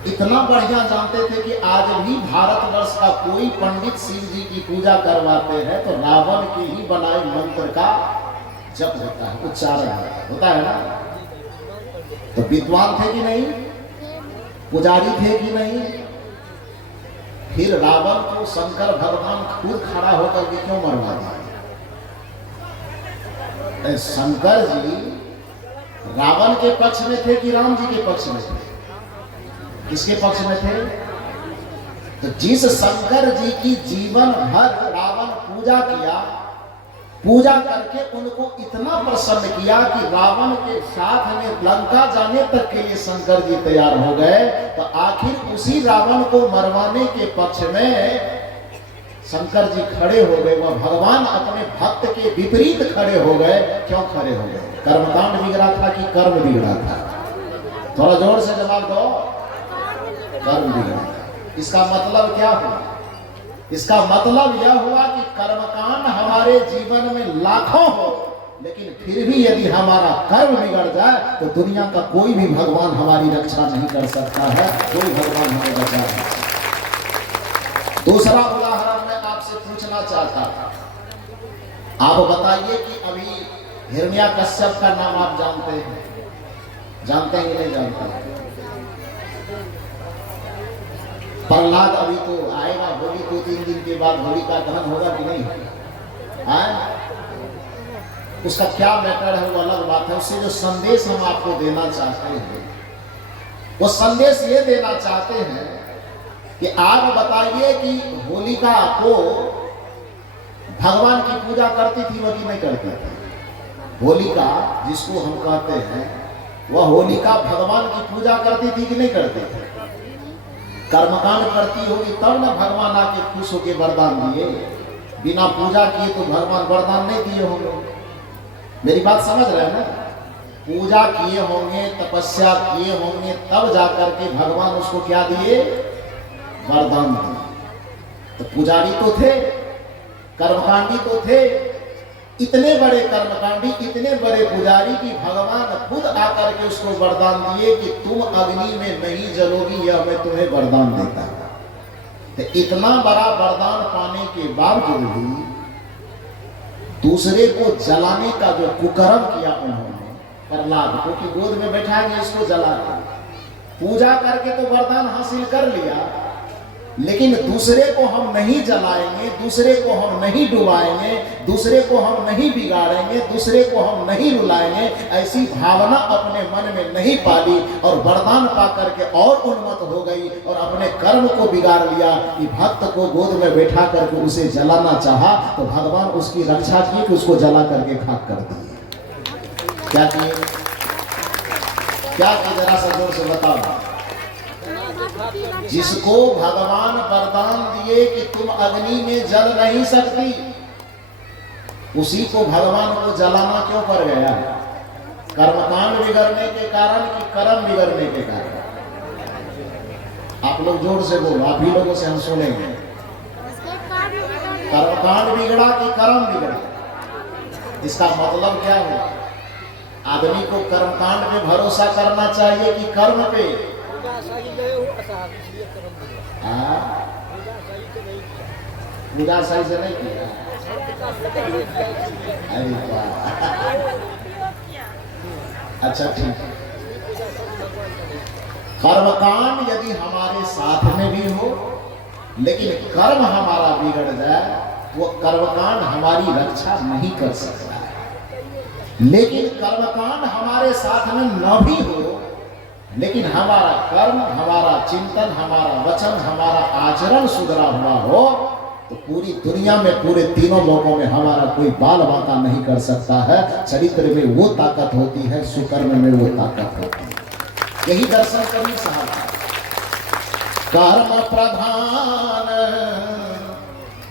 इतना बढ़िया जानते थे कि आज भी भारतवर्ष का कोई पंडित शिव जी की पूजा करवाते हैं तो रावण के ही बनाए मंत्र का जप होता है, उच्चारण होता है ना। तो विद्वान थे कि नहीं? पुजारी थे कि नहीं? फिर रावण को शंकर भगवान खुद खड़ा होकर के क्यों मरवा दिया? शंकर जी रावण के पक्ष में थे कि राम जी के पक्ष में थे? किसके पक्ष में थे? तो जिस शंकर जी की जीवन भर रावण पूजा किया, पूजा करके उनको इतना प्रसन्न किया कि रावण के साथ में लंका जाने तक के लिए शंकर जी तैयार हो गए, तो आखिर उसी रावण को मरवाने के पक्ष में शंकर जी खड़े हो गए। वह भगवान अपने भक्त के विपरीत खड़े हो गए। क्यों खड़े हो गए? कर्मकांड बिगड़ा था कि कर्म बिगड़ा था? थोड़ा जोर से जवाब दो। कर्म बिगड़ा। इसका मतलब क्या हुआ? इसका मतलब यह हुआ कि कर्मकांड हमारे जीवन में लाखों हो, लेकिन फिर भी यदि हमारा कर्म बिगड़ जाए तो दुनिया का कोई भी भगवान हमारी रक्षा नहीं कर सकता है, कोई भगवान हमें बचा नहीं सकता। दूसरा उदाहरण मैं आपसे पूछना चाहता था। आप बताइए कि अभी हिरण्याकश्यप का नाम आप जानते हैं? जानते हैं कि नहीं जानते? प्रहलाद अभी तो आएगा, होली 2-3 दिन के बाद होली का दहन होगा कि नहीं? उसका क्या मैटर है वो अलग बात है। उससे जो संदेश हम आपको देना चाहते हैं, वो संदेश ये देना चाहते हैं कि आप बताइए कि होलिका को भगवान की पूजा करती थी वो कि नहीं करती थी? होलिका जिसको हम कहते हैं, वह होलिका भगवान की पूजा करती थी कि नहीं करती थी? कर्मकांड करती होगी तब ना भगवान आके खुश होके वरदान दिए। बिना पूजा किए तो भगवान वरदान नहीं दिए होंगे। मेरी बात समझ रहे हैं ना? पूजा किए होंगे, तपस्या किए होंगे, तब जाकर के भगवान उसको क्या दिए? वरदान दिए। तो पुजारी तो थे, कर्मकांडी तो थे, इतने बड़े कर्मकांडी, इतने बड़े पुजारी की भगवान खुद आकर के उसको वरदान दिए कि तुम अग्नि में नहीं जलोगी, यह मैं तुम्हें वरदान देता। तो इतना बड़ा वरदान पाने के बावजूद भी दूसरे को जलाने का जो कुकर्म किया उन्होंने, प्रहलाद को कि गोद में बैठाएंगे इसको जला के, पूजा करके तो वरदान हासिल कर लिया, लेकिन दूसरे को हम नहीं जलाएंगे, दूसरे को हम नहीं डुबाएंगे, दूसरे को हम नहीं बिगाड़ेंगे, दूसरे को हम नहीं रुलाएंगे, ऐसी भावना अपने मन में नहीं पाली और वरदान पा करके और उन्मत्त हो गई और अपने कर्म को बिगाड़ लिया कि भक्त को गोद में बैठा करके उसे जलाना चाहा, तो भगवान उसकी रक्षा की कि उसको जला करके खाक कर दिए। क्या किए? क्या किए? जरा सा जोर से बताओ। जिसको भगवान वरदान दिए कि तुम अग्नि में जल नहीं सकती, उसी को भगवान को जलाना क्यों कर गया? कर्मकांड बिगड़ने के कारण कि कर्म बिगड़ने के कारण? आप लोग जोर से बोलो, आप ही लोगों से हम सुनेंगे। कर्मकांड बिगड़ा कि कर्म बिगड़ा? इसका मतलब क्या हुआ? आदमी को कर्मकांड में भरोसा करना चाहिए कि कर्म पे? पूजा सही से नहीं किया। अच्छा ठीक है। कर्मकांड यदि हमारे साथ में भी हो, लेकिन कर्म हमारा बिगड़ जाए, वो कर्मकांड हमारी रक्षा नहीं कर सकता है। लेकिन कर्मकांड हमारे साथ में न भी हो, लेकिन हमारा कर्म, हमारा चिंतन, हमारा वचन, हमारा आचरण सुधरा हुआ हो, तो पूरी दुनिया में पूरे तीनों लोगों में हमारा कोई बाल बांका नहीं कर सकता है। चरित्र में वो ताकत होती है, सुकर्म में वो ताकत होती है। यही दर्शन कबीर साहब का। कर्म प्रधान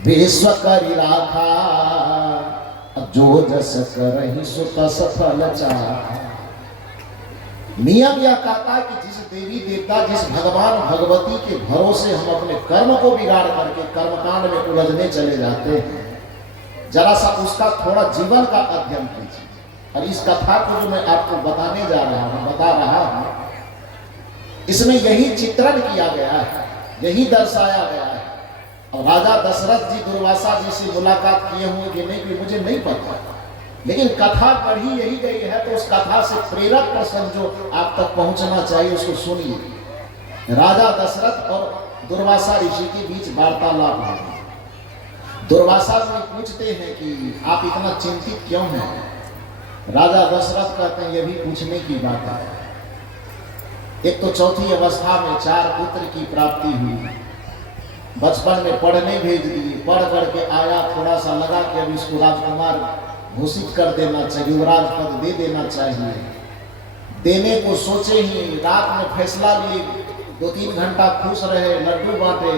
विश्व करी राखा, जो जस करहि सो तस फल चाहा। नियम यह कहता है कि जिस देवी देवता, जिस भगवान भगवती के भरोसे हम अपने कर्म को बिगाड़ करके कर्मकांड में उलझने चले जाते हैं, जरा सा उसका थोड़ा जीवन का अध्ययन कीजिए। और इस कथा को जो मैं आपको बताने जा रहा हूँ, बता रहा हूँ, इसमें यही चित्रण किया गया है, यही दर्शाया गया है। और राजा दशरथ जी दुर्वासा जी से मुलाकात किए होंगे कि नहीं, कि मुझे नहीं पता, लेकिन कथा पढ़ी यही गई है, तो उस कथा से प्रेरक प्रसंग जो आप तक पहुंचना चाहिए उसको सुनिए। राजा दशरथ और दुर्वासा ऋषि के बीच वार्तालाप हुआ। दुर्वासा जी पूछते हैं कि आप इतना चिंतित क्यों हैं? राजा दशरथ कहते हैं, यह भी पूछने की बात है। एक तो चौथी अवस्था में 4 पुत्र की प्राप्ति हुई, बचपन में पढ़ने भेज दिए, पढ़ करके आया, थोड़ा सा लगा कि अब इसको राजकुमार घोषित कर देना चाहिए, युवराज पद दे देना चाहिए। देने को सोचे ही रात में फैसला लिए, 2-3 घंटा खुश रहे, लड्डू बांटे,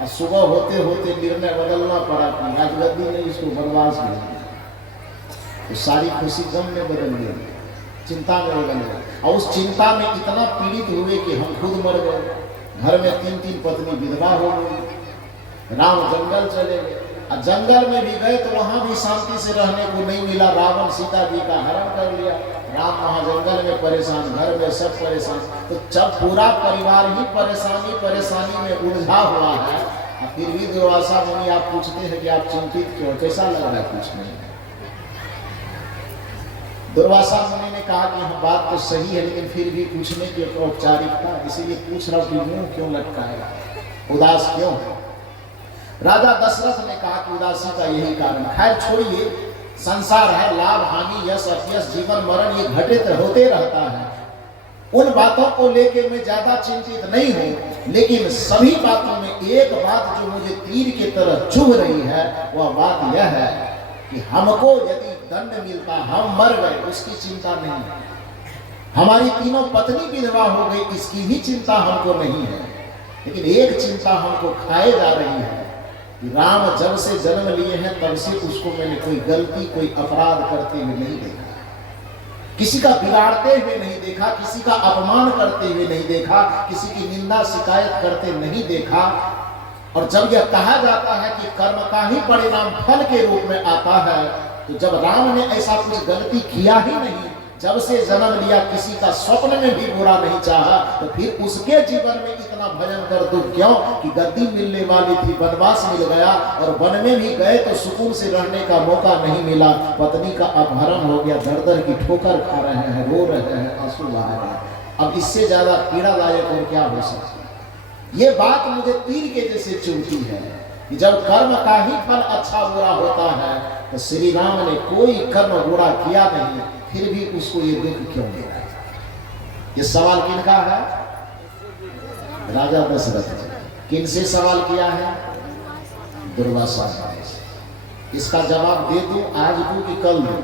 और सुबह होते होते निर्णय बदलना पड़ा कि राजगद्दी ने इसको वनवास भेजा। तो सारी खुशी गम में बदल गई, चिंता में बदल गई। और उस चिंता में इतना पीड़ित हुए कि हम खुद मर गए। घर में 3-3 पत्नी विधवा हो गई। राम जंगल चले गए, और जंगल में भी गए तो वहां भी शांति से रहने को नहीं मिला। रावण सीता जी का हरण कर लिया। राम वहां जंगल में परेशान, घर में सब परेशान। तो जब पूरा परिवार ही परेशानी में उलझा हुआ है, और फिर भी दुर्वासा मुनि आप पूछते हैं कि आप चिंतित क्यों, कैसा लग रहा है? कुछ नहीं। दुर्वासा मुनि ने कहा कि हाँ, बात तो सही है, लेकिन फिर भी पूछने की एक औपचारिकता, इसीलिए पूछ रहा हूं कि मुंह क्यों लटकाया, उदास क्यों? राजा दशरथ ने कहा कि उदासी का यही कारण। खैर छोड़िए, संसार है, लाभ हानि, यश अपयश, जीवन मरण, ये घटित होते रहता है। उन बातों को लेकर मैं ज्यादा चिंतित नहीं हूं, लेकिन सभी बातों में एक बात जो मुझे तीर की तरह चुभ रही है, वह बात यह है कि हमको यदि दंड मिलता, हम मर गए, उसकी चिंता नहीं है। हमारी तीनों पत्नी विधवा हो गई, इसकी भी चिंता हमको नहीं है। लेकिन एक चिंता हमको खाए जा रही है कि राम जब से जन्म लिए हैं तब से उसको मैंने कोई गलती, कोई अपराध करते हुए नहीं देखा, किसी का बिगाड़ते हुए नहीं देखा, किसी का अपमान करते हुए नहीं देखा, किसी की निंदा शिकायत करते नहीं देखा। और जब यह कहा जाता है कि कर्म का ही परिणाम फल के रूप में आता है, तो जब राम ने ऐसा कुछ गलती किया ही नहीं, जब से जन्म लिया किसी का स्वप्न में भी बुरा नहीं चाहा, तो फिर उसके जीवन में इतना भयंकर दुख क्यों कि गद्दी मिलने वाली थी, वनवास मिल गया, और वन में भी गए तो सुकून से रहने का मौका नहीं मिला, पत्नी का अपहरण हो गया, दर दर की ठोकर खा रहे हैं, रो रहे हैं, आंसू बहा रहे हैं। अब इससे ज्यादा पीड़ादायक और क्या हो सकता है? ये बात मुझे तीर के जैसे चुभती है कि जब कर्म का ही फल अच्छा बुरा होता है, तो श्री राम ने कोई कर्म बुरा किया नहीं, फिर भी उसको ये दुख क्यों मिला? ये सवाल किनका है? राजा दशरथ जी। किनसे सवाल किया है? दुर्वासा जी। इसका जवाब दे दूं आज दूं कि कल दूं?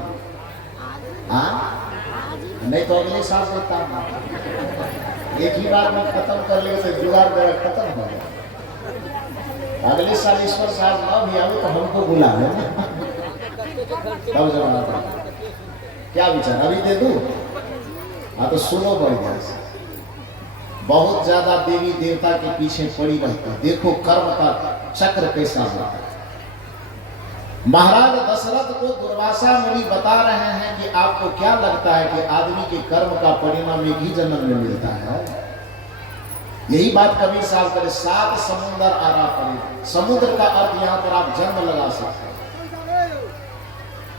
नहीं तो अगले साल देता हूं। एक ही बार में खत्म कर ले तो जुगाड़ मेरा खत्म हो गया। अगले साल ईश्वर साहब ना भी आवे तो हमको बुला लेना, तब जवाब क्या विचार अभी दे दूं? हाँ तो सुनो बढ़ गया। बहुत ज्यादा देवी देवता के पीछे पड़ी रहती है। देखो कर्म का चक्र कैसा होता है। महाराज दशरथ को दुर्वासा मुनि बता रहे हैं कि आपको क्या लगता है कि आदमी के कर्म का परिणाम एक ही जन्म में मिलता है? यही बात कबीर साहब करे, 7 समुद्र आरा पड़े। समुद्र का अर्थ यहाँ पर आप जन्म लगा सकते हैं।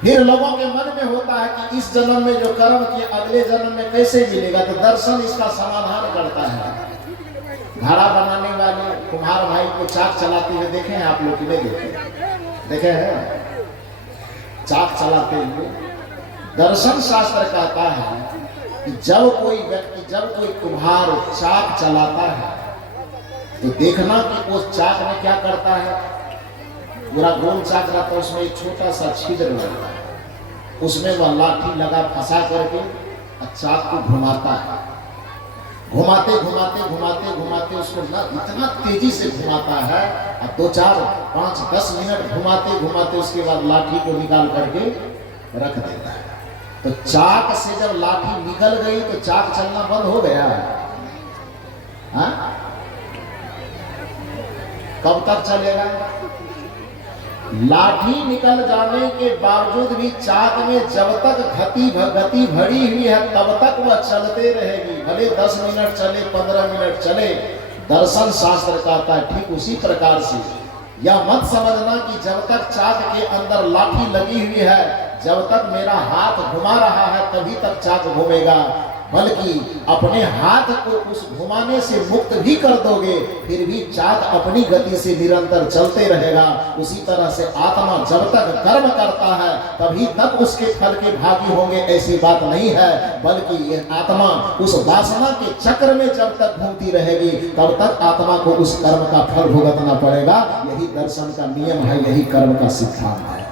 फिर लोगों के मन में होता है कि इस जन्म में जो कर्म किए अगले जन्म में कैसे मिलेगा, तो दर्शन इसका समाधान करता है। घड़ा बनाने वाले कुम्हार भाई को चाक चलाते हुए देखे हैं आप लोग? नहीं देखे? देखे हैं चाक चलाते हुए? दर्शन शास्त्र कहता है कि जब कोई व्यक्ति, जब कोई कुम्हार चाक चलाता है, तो देखना कि उस चाक में क्या करता है। पूरा गोल चाक रहता है, उसमें एक छोटा सा छिद्र रहता है, उसमें वह लाठी लगा फंसा करके चाक को घुमाता है। घुमाते घुमाते घुमाते घुमाते उसको ना इतना तेजी से घुमाता है, और 2 4 5 10 मिनट घुमाते घुमाते उसके बाद लाठी को निकाल करके रख देता है। तो चाक से जब लाठी निकल गई तो चाक चलना बंद हो गया। हाँ? कब तक चलेगा? लाठी निकल जाने के बावजूद भी चाक में जब तक गति भरी हुई है तब तक वह चलते रहेगी, भले 10 मिनट चले 15 मिनट चले। दर्शन शास्त्र कहता है ठीक उसी प्रकार से यह मत समझना कि जब तक चाक के अंदर लाठी लगी हुई है, जब तक मेरा हाथ घुमा रहा है तभी तक चाक घूमेगा, बल्कि अपने हाथ को उस घुमाने से मुक्त भी कर दोगे फिर भी चाक अपनी गति से निरंतर चलते रहेगा। उसी तरह से आत्मा जब तक कर्म करता है तभी तक उसके फल के भागी होंगे, ऐसी बात नहीं है, बल्कि यह आत्मा उस वासना के चक्र में जब तक घूमती रहेगी तब तक आत्मा को उस कर्म का फल भुगतना पड़ेगा। यही दर्शन का नियम है, यही कर्म का सिद्धांत है।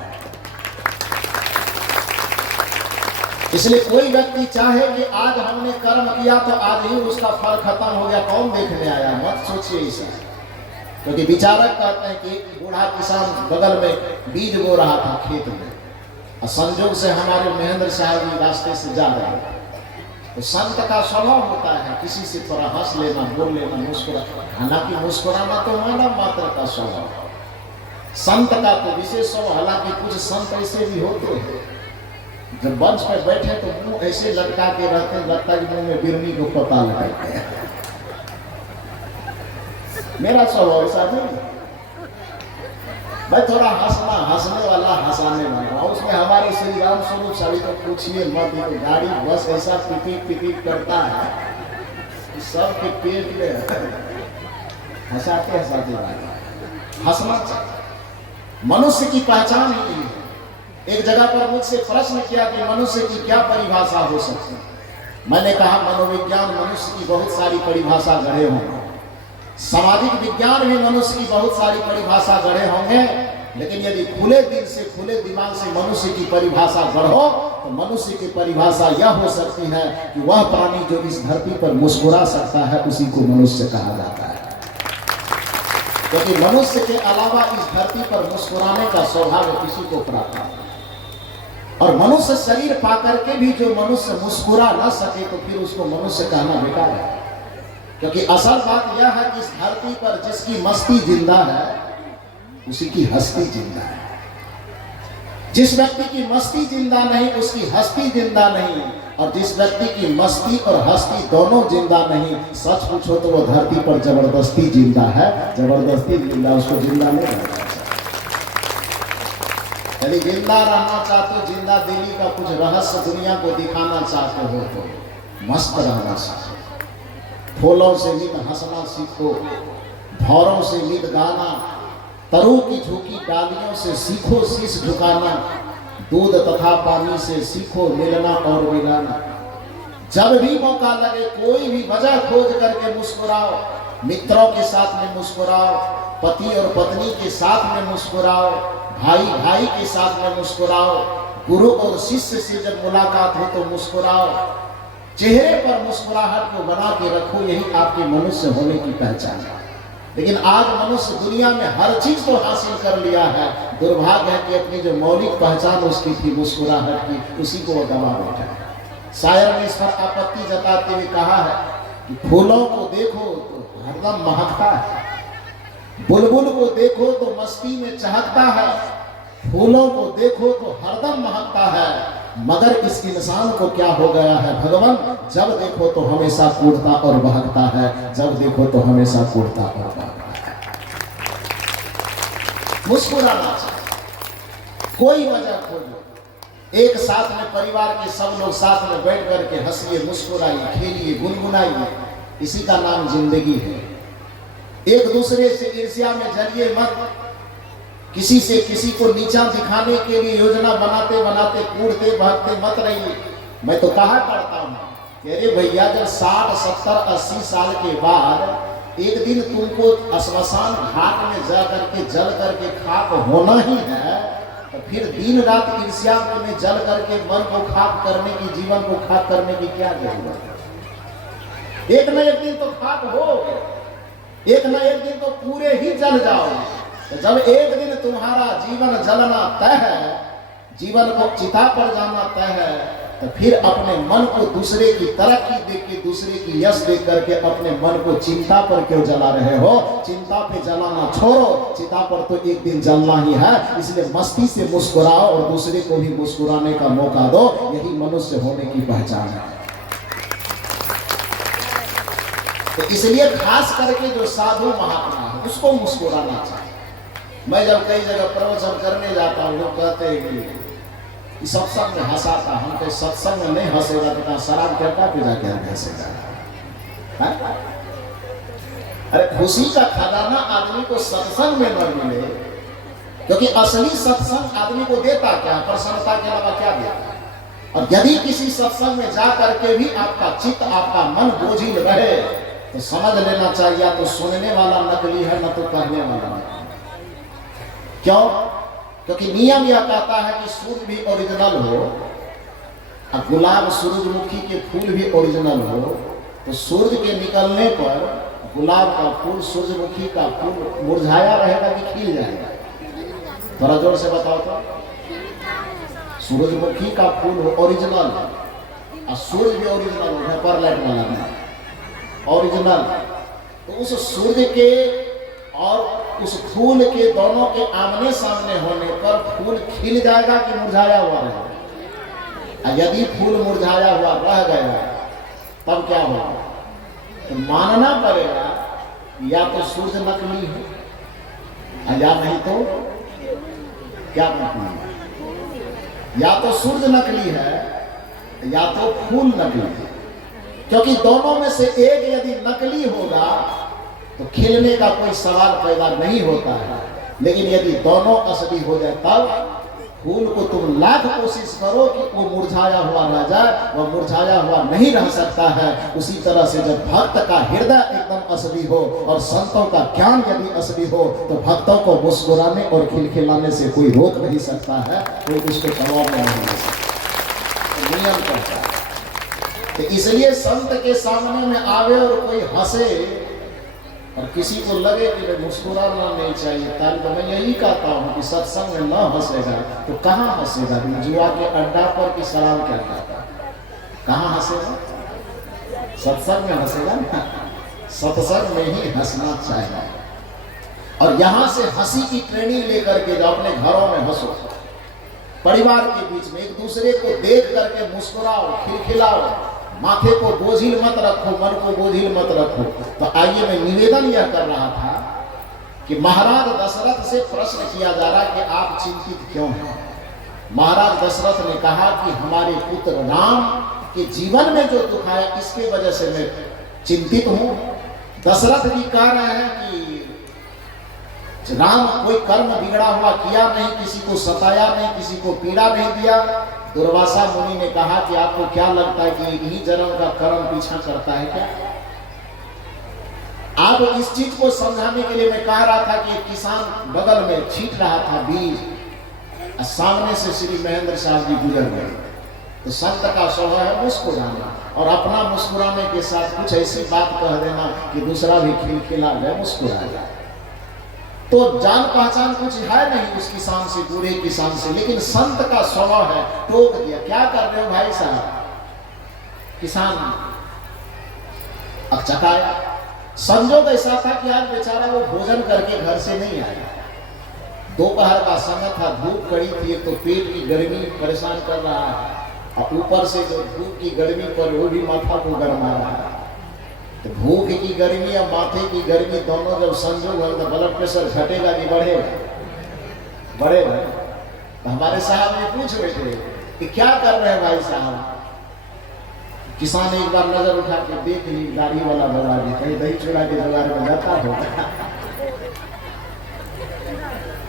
इसलिए कोई व्यक्ति चाहे कि आज हमने कर्म किया तो आज ही उसका फल खत्म हो गया, कौन देखने आया, मत सोचिए इसे। क्योंकि विचारक कहते हैं कि बूढ़ा किसान बगल में बीज बो रहा था खेत में, और संजोग से हमारे महेंद्र साहब भी रास्ते से जा रहे हैं। तो संत का स्वभाव होता है किसी से थोड़ा हंस लेना, बोल लेना, मुस्कुरा, हालांकि मुस्कुराना तो मानव मात्र का स्वभाव, संत का तो विशेष स्वभाव। हालांकि कुछ संत ऐसे भी होते हैं जब मंच पर बैठे तो मुंह ऐसे लटका के रहते, लगता है मुंह में बिरनी को पता लगा गया। मेरा स्वभाव ऐसा नहीं, मैं थोड़ा हंसने वाला हंसाने वाला, उसमें हमारे श्री राम स्वरूप साड़ी तो पूछिए मत, तो गाड़ी बस ऐसा पिपीक करता है सबके पेट में हंसाते हंसना चाहिए। मनुष्य की पहचान ही है। एक जगह पर मुझसे प्रश्न किया कि मनुष्य की क्या परिभाषा हो सकती है। मैंने कहा मनोविज्ञान मनुष्य की बहुत सारी परिभाषा गढ़े होंगे, सामाजिक विज्ञान भी मनुष्य की बहुत सारी परिभाषा गढ़े होंगे, लेकिन यदि खुले दिल से खुले दिमाग से मनुष्य की परिभाषा गढ़ो तो मनुष्य की परिभाषा यह हो सकती है कि वह प्राणी जो इस धरती पर मुस्कुरा सकता है उसी को मनुष्य कहा जाता है। क्योंकि मनुष्य के अलावा इस धरती पर मुस्कुराने का सौभाग्य किसी को प्राप्त नहीं। और मनुष्य शरीर पाकर के भी जो मनुष्य मुस्कुरा न सके तो फिर उसको मनुष्य कहना बेकार है। क्योंकि असल बात यह है कि इस धरती पर जिसकी मस्ती जिंदा है उसी की हस्ती जिंदा है। जिस व्यक्ति की मस्ती जिंदा नहीं उसकी हस्ती जिंदा नहीं, और जिस व्यक्ति की मस्ती और हस्ती दोनों जिंदा नहीं, सच पूछो तो वो धरती पर जबरदस्ती जिंदा है, जबरदस्ती जिंदा, उसको जिंदा नहीं रहना। यदि जिंदा रहना चाहते हो, जिंदा दिली का कुछ रहस्य दुनिया को दिखाना चाहते हो तो मस्त रहना सीखो, फूलों से मित हंसना सीखो, भौरों से मित गाना, तरु की झुकी डालियों से सीखो शीश झुकाना, दूध तथा पानी से सीखो मिलना और मिलाना। जब भी मौका लगे कोई भी वजह खोज करके मुस्कुराओ, मित्रों के साथ में मुस्कुराओ, पति और पत्नी के साथ में मुस्कुराओ, भाई भाई के साथ में मुस्कुराओ, गुरु और शिष्य से जब मुलाकात हो तो मुस्कुराओ। चेहरे पर मुस्कुराहट को बना के रखो, यही आपके मनुष्य होने की पहचान है। लेकिन आज मनुष्य दुनिया में हर चीज को हासिल कर लिया है, दुर्भाग्य है कि अपनी जो मौलिक पहचान उसकी थी मुस्कुराहट की, उसी को वो गवा बैठा है। शायर ने इस पर आपत्ति जताते हुए कहा है कि फूलों को देखो तो हरदम महकता है, बुलबुल को देखो तो मस्ती में चहकता है, फूलों को देखो तो हरदम महकता है, मगर इस इंसान को क्या हो गया है भगवान, जब देखो तो हमेशा कूदता और बहकता है, जब देखो तो हमेशा कूदता और बहकता है। मुस्कुराना चाहिए, कोई वजह खोजो, एक साथ में परिवार के सब लोग साथ में बैठ करके हंसिए, मुस्कुराइए, खेलिए, गुनगुनाइए, इसी का नाम जिंदगी है। एक दूसरे से ईर्ष्या में जलिए मत, किसी से किसी को नीचा दिखाने के लिए योजना बनाते बनाते कूदते भागते मत रहिए। मैं तो कहा करता हूँ कि अरे भैया जब 60 70 80 साल के बाद एक दिन तुमको श्मशान घाट में जा करके जल करके खाक होना ही है, तो फिर दिन रात ईर्ष्या में जल करके मन को खाक करने की, जीवन को खाक करने की क्या जरूरत है? एक न एक दिन तो खाक हो, एक न एक दिन तो पूरे ही जल जाओगे। तो जब एक दिन तुम्हारा जीवन जलना तय है, जीवन को चिता पर जाना तय है, तो फिर अपने मन को दूसरे की तरक्की देख के, दूसरे की यश देख करके अपने मन को चिंता पर क्यों जला रहे हो? चिंता पे जलाना छोड़ो, चिता पर तो एक दिन जलना ही है। इसलिए मस्ती से मुस्कुराओ और दूसरे को भी मुस्कुराने का मौका दो। यही मनुष्य होने की पहचान है। तो इसलिए खास करके जो साधु महात्मा है उसको मुस्कुराना चाहिए। मैं जब कई जगह प्रवचन करने जाता हूँ, लोग कहते हैं कि सत्संग में हंसाता, हम तो सत्संग में नहीं हंसेगा तो शराब करता पे जाके हंसेगा। अरे खुशी का खजाना आदमी को सत्संग में न मिले, क्योंकि असली सत्संग आदमी को देता क्या? प्रसन्नता के अलावा क्या देता? और यदि किसी सत्संग में जा करके भी आपका चित्त, आपका मन बोझिल रहे, तो समझ लेना चाहिए तो सुनने वाला नकली है, न तो कहने वाला नकली। क्यों? क्योंकि नियम यह कहता है कि सूर्य भी ओरिजिनल हो, और गुलाब सूरजमुखी के फूल भी ओरिजिनल हो, तो सूर्य के निकलने पर गुलाब का फूल, सूरजमुखी का फूल मुरझाया रहेगा कि खिल जाएगा? थोड़ा जोर से बताओ तो। सूरजमुखी का फूल हो ओरिजिनल, और सूर्य भी ओरिजिनल हो, पर लाइट वाला नहीं, ओरिजिनल। तो उस सूर्य के और उस फूल के दोनों के आमने सामने होने पर फूल खिल जाएगा कि मुरझाया हुआ रहेगा? यदि फूल मुरझाया हुआ रह गया तब क्या होगा? तो मानना पड़ेगा या तो सूर्य नकली है, या नहीं तो क्या नकली है? या तो सूर्य नकली है या तो फूल नकली है। क्योंकि दोनों में से एक यदि नकली होगा तो खिलने का कोई सवाल पैदा नहीं होता है। लेकिन यदि दोनों असली हो जाए तब फूल को तुम लाख कोशिश करो कि वो मुरझाया हुआ रह जाए, वह मुरझाया हुआ नहीं रह सकता है। उसी तरह से जब भक्त का हृदय एकदम असली हो और संतों का ज्ञान यदि असली हो, तो भक्तों को मुस्कुराने और खिलखिलाने से कोई रोक नहीं सकता है, कोई उसको जवाब नहीं दे सकता। नियम कहता है। तो इसलिए संत के सामने में आवे और कोई हंसे और किसी को लगे कि मैं मुस्कुराना नहीं चाहिए, ताल तो मैं यही कहता हूँ कि सत्संग में न हंसेगा तो कहाँ हंसेगा? जुआ के अड्डा पर कि शराब के अड्डा पर? कहाँ हंसेगा? सत्संग में हंसेगा ना। सत्संग में ही हंसना चाहिए। और यहाँ से हंसी की ट्रेनिंग लेकर के जो अपने घरों में हंसो, परिवार के बीच में एक दूसरे को देख करके मुस्कुराओ, खिलखिलाओ, माथे को बोझिल मत रखो, मन को बोझिल मत रखो। तो आइए मैं निवेदन यह कर रहा था कि महाराज दशरथ से प्रश्न किया जा रहा है कि आप चिंतित क्यों हैं? महाराज दशरथ ने कहा कि हमारे पुत्र राम के जीवन में जो दुख आया इसके वजह से मैं चिंतित हूं। दशरथ जी कह रहे हैं कि राम कोई कर्म बिगड़ा हुआ किया नहीं, किसी को सताया नहीं, किसी को पीड़ा नहीं दिया। दुर्वासा मुनि ने कहा कि आपको क्या लगता है कि यही जन्म का कर्म पीछा करता है क्या? आप इस चीज को समझाने के लिए मैं कह रहा था कि एक किसान बगल में छींट रहा था बीज, सामने से श्री महेंद्र साहब जी गुजर गए। तो संत का स्वभाव है मुस्कुराना, और अपना मुस्कुराने के साथ कुछ ऐसी बात कह देना कि दूसरा भी खिलखिला जाए, मुस्कुरा जाए। तो जान पहचान कुछ है नहीं उस किसान से, बूढ़े किसान से, लेकिन संत का स्वभाव है टोक दिया, क्या कर रहे हो भाई साहब? किसान अचकाया। संजोग ऐसा था कि आज बेचारा वो भोजन करके घर से नहीं आया। दोपहर का समय था, धूप कड़ी थी, तो पेट की गर्मी परेशान कर रहा है, और ऊपर से जो धूप की गर्मी पर वो भी माथा को गरमा रहा है। तो भूख की गर्मी और माथे की गर्मी दोनों जब संजोग हो तो ब्लड प्रेशर घटेगा कि बढ़ेगा? बढ़ेगा। तो हमारे साहब ने पूछ रहे थे कि क्या कर रहे हैं भाई साहब? किसान एक बार नजर उठा के देख ली, दाढ़ी वाला बना दी, कहीं दही चूड़ा के जुगाड़ में जाता होगा।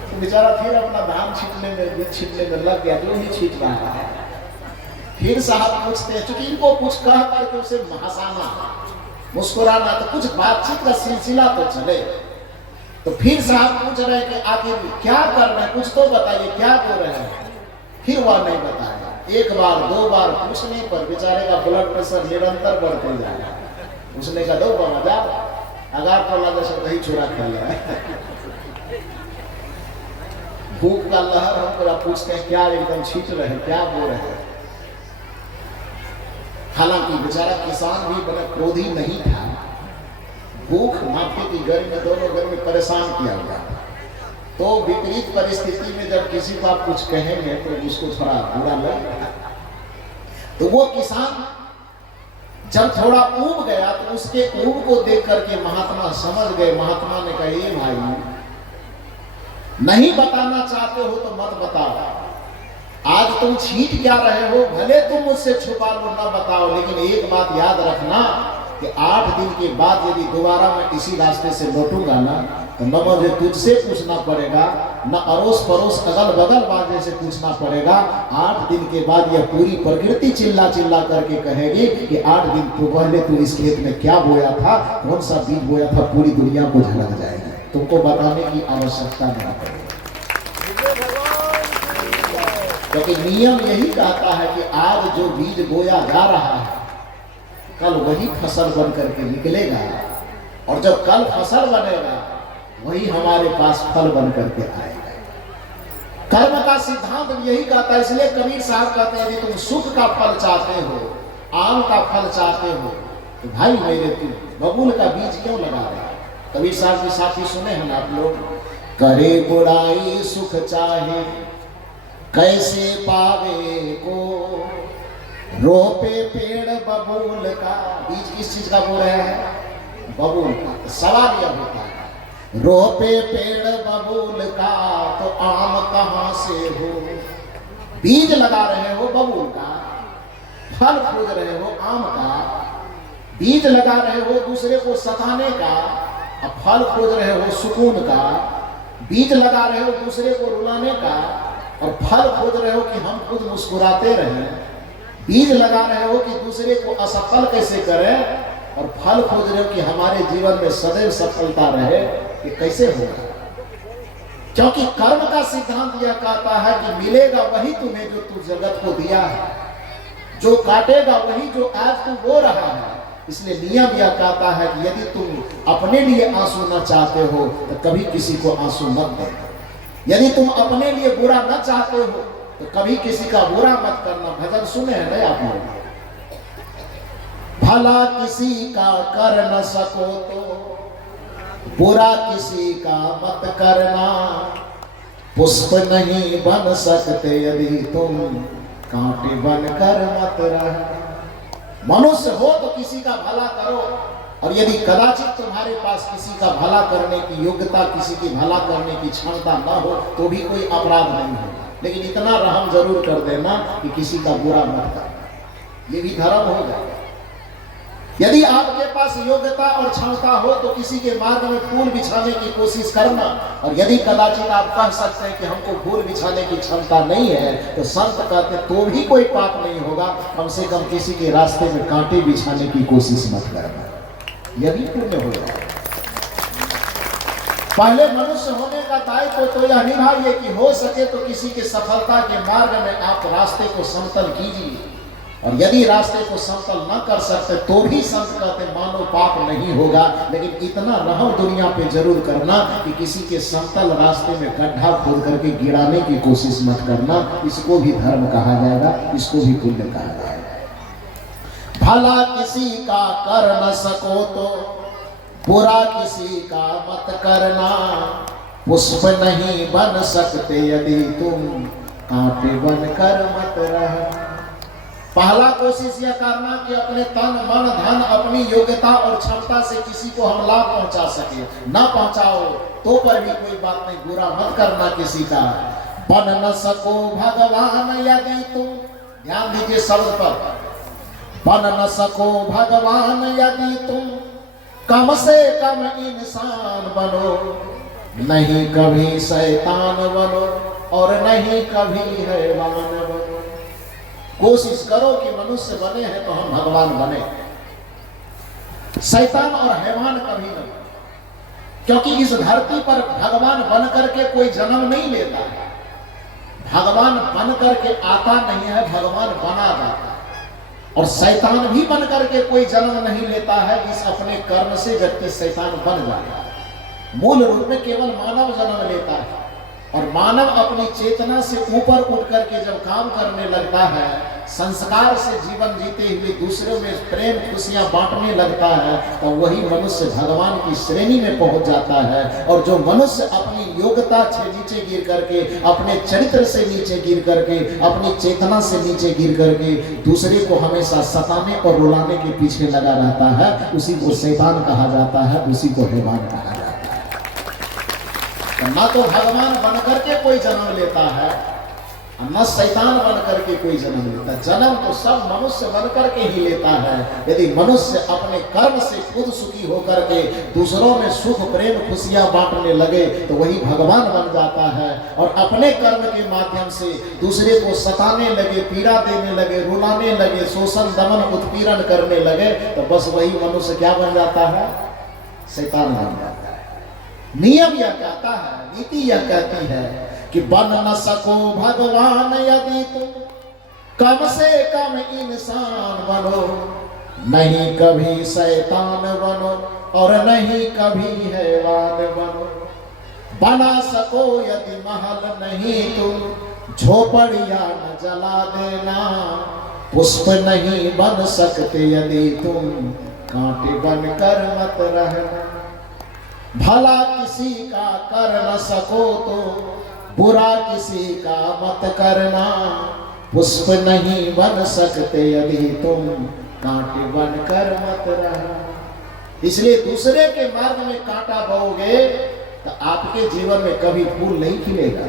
तो बेचारा फिर अपना धान छींटने में लग गया, जो ही छींट रहा है। फिर साहब पूछते हैं, चूंकि इनको कुछ कह करके उसे हंसाना, मुस्कुराना, तो कुछ बातचीत का सिलसिला तो चले। तो फिर साहब पूछ रहे हैं कि आखिर क्या कर रहे हैं, कुछ तो बताइए, क्या बोल रहे हैं। फिर वह नहीं बताया। एक बार दो बार पूछने पर बेचारे का ब्लड प्रेशर निरंतर बढ़ते जाएगा। उसने कहा दो मजा अगार पर लगा सब दही चूरा खा लिया है। भूख का लहर हम पूरा पूछते हैं, क्या एकदम छीट रहे हैं, क्या बोल रहे हैं। हालांकि बेचारा किसान भी बड़ा क्रोधी नहीं था। भूख माफी की गर्मी, दोनों गर्मी परेशान किया हुआ। तो विपरीत परिस्थिति में जब किसी को आप कुछ कहेंगे तो उसको थोड़ा बुरा लगेगा। तो वो किसान जब थोड़ा ऊब गया तो उसके ऊब को देख करके महात्मा समझ गए। महात्मा ने कहा, ये भाई नहीं बताना चाहते हो तो मत बताओ। आज तुम छीट क्या रहे हो, भले तुम मुझसे छुपा लो, ना बताओ, लेकिन एक बात याद रखना कि 8 दिन के बाद यदि दोबारा मैं इसी रास्ते से लौटूंगा ना, तो न मुझे तुझसे पूछना पड़ेगा, न अड़ोस पड़ोस अगल बगल वाले से पूछना पड़ेगा। 8 दिन के बाद यह पूरी प्रकृति चिल्ला चिल्ला करके कहेगी कि 8 दिन तो पहले तू इस खेत में क्या बोया था, कौन सा बीज बोया था, पूरी दुनिया को झलक जाएगी। तुमको बताने की आवश्यकता नहीं पड़ेगी, क्योंकि नियम यही कहता है कि आज जो बीज बोया जा रहा है कल वही फसल बन करके निकलेगा, और जब कल फसल बनेगा वही हमारे पास फल बन करके आएगा। कर्म का सिद्धांत यही कहता है। इसलिए कबीर साहब कहते हैं, यदि तुम सुख का फल चाहते हो, आम का फल चाहते हो, तो भाई मेरे तुम बबूल का बीज क्यों लगा रहे हो। कबीर साहब के साथी सुने हैं ना आप लोग, करे बुराई सुख चाहे कैसे पावे को, रोपे पेड़ बबूल का। बीज किस चीज का बोल रहा है, बबूल का। सवाल यह होता है, रोपे पेड़ बबूल का तो आम कहां से हो। बीज लगा रहे हो बबूल का, फल खोज रहे हो आम का। बीज लगा रहे हो दूसरे को सताने का, अब फल खोज रहे हो सुकून का। बीज लगा रहे हो दूसरे को रुलाने का, और फल खोज रहे हो कि हम खुद मुस्कुराते रहें। बीज लगा रहे हो कि दूसरे को असफल कैसे करें, और फल खोज रहे हो कि हमारे जीवन में सदैव सफलता रहे। ये कैसे होगा? क्योंकि कर्म का सिद्धांत यह कहता है कि मिलेगा वही तुम्हें जो तू जगत को दिया है, जो काटेगा वही जो आज तू बो रहा है। इसलिए नियम यह कहता है कि यदि तुम अपने लिए आंसू न चाहते हो तो कभी किसी को आंसू मत देना। यदि तुम अपने लिए बुरा न चाहते हो तो कभी किसी का बुरा मत करना। भजन सुने हैं ना आप लोग, भला किसी का कर न सको तो बुरा किसी का मत करना। पुष्प नहीं बन सकते यदि तुम कांटे बनकर मत रहना। मनुष्य हो तो किसी का भला करो, और यदि कदाचित तुम्हारे पास किसी का भला करने की योग्यता, किसी की भला करने की क्षमता न हो तो भी कोई अपराध नहीं होगा। लेकिन इतना रहम जरूर कर देना कि किसी का बुरा मत करना, ये भी धर्म हो जाएगा। यदि आपके पास योग्यता और क्षमता हो तो किसी के मार्ग में फूल बिछाने की कोशिश करना, और यदि कदाचित आप कह सकते हैं कि हमको फूल बिछाने की क्षमता नहीं है तो संत कहते तो भी कोई पाप नहीं होगा। कम से कम किसी के रास्ते में कांटे बिछाने की कोशिश मत करना, यही पुण्य हो जाएगा। पहले मनुष्य होने का दायित्व तो यह निभाइए कि हो सके तो किसी के सफलता के मार्ग में आप रास्ते को समतल कीजिए, और यदि रास्ते को समतल न कर सकते तो भी संत कहते मानो पाप नहीं होगा। लेकिन इतना रहम दुनिया पे जरूर करना कि किसी के समतल रास्ते में गड्ढा खोद करके गिराने की कोशिश मत करना। इसको भी धर्म कहा जाएगा, इसको भी पुण्य कहा जाएगा। भला किसी का कर न सको तो बुरा किसी का मत करना। पुष्प नहीं बन सकते यदि तुम कांटे बनकर मत रहना। पहला कोशिश यह करना कि अपने तन मन धन अपनी योग्यता और क्षमता से किसी को हम लाभ पहुंचा सके। न पहुंचाओ तो पर भी कोई बात नहीं, बुरा मत करना किसी का। बन न सको भगवान यदि तुम, ध्यान दीजिए शब्द पर, बन न सको भगवान यदि तुम कम से कम इंसान बनो। नहीं कभी शैतान बनो और नहीं कभी हैवान बनो। कोशिश करो कि मनुष्य बने हैं तो हम भगवान बने। शैतान और हैवान कभी नहीं, क्योंकि इस धरती पर भगवान बन करके कोई जन्म नहीं लेता है, भगवान बन करके आता नहीं है, भगवान बना जाता है। और शैतान भी बन करके कोई जन्म नहीं लेता है, इस अपने कर्म से व्यक्ति शैतान बन जाता है। मूल रूप में केवल मानव जन्म लेता है, और मानव अपनी चेतना से ऊपर उठ करके जब काम करने लगता है, संस्कार से जीवन जीते हुए दूसरों में प्रेम खुशियां बांटने लगता है, तो वही मनुष्य भगवान की श्रेणी में पहुंच जाता है। और जो मनुष्य अपनी योग्यता से नीचे गिर करके, अपने चरित्र से नीचे गिर करके, अपनी चेतना से नीचे गिर करके दूसरे को हमेशा सताने और रुलाने के पीछे लगा रहता है, उसी को शैतान कहा जाता है, उसी को हैवान कहा जाता है। न तो भगवान बन करके कोई जन्म लेता है, न शैतान बन करके कोई जन्म लेता है। जन्म तो सब मनुष्य बन करके ही लेता है। यदि मनुष्य अपने कर्म से खुद सुखी होकर के दूसरों में सुख प्रेम खुशियां बांटने लगे, तो वही भगवान बन जाता है। और अपने कर्म के माध्यम से दूसरे को सताने लगे, पीड़ा देने लगे, रुलाने लगे, शोषण दमन उत्पीड़न करने लगे, तो बस वही मनुष्य क्या बन जाता है? शैतान बन जाता है। नियम यह कहता है, नीति यह कहती है कि बन न सको भगवान यदि तुम कम से कम इंसान बनो, नहीं कभी शैतान बनो और नहीं कभी हैवान बनो। बना सको यदि महल नहीं तुम झोपड़ियां न जला देना, पुष्प नहीं बन सकते यदि तुम कांटे बनकर मत रहना। भला किसी का कर न सको तो बुरा किसी का मत करना, पुष्प नहीं बन सकते यदि तुम कांटे बनकर मत रहना। इसलिए दूसरे के मार्ग में कांटा बोओगे तो आपके जीवन में कभी फूल नहीं खिलेगा।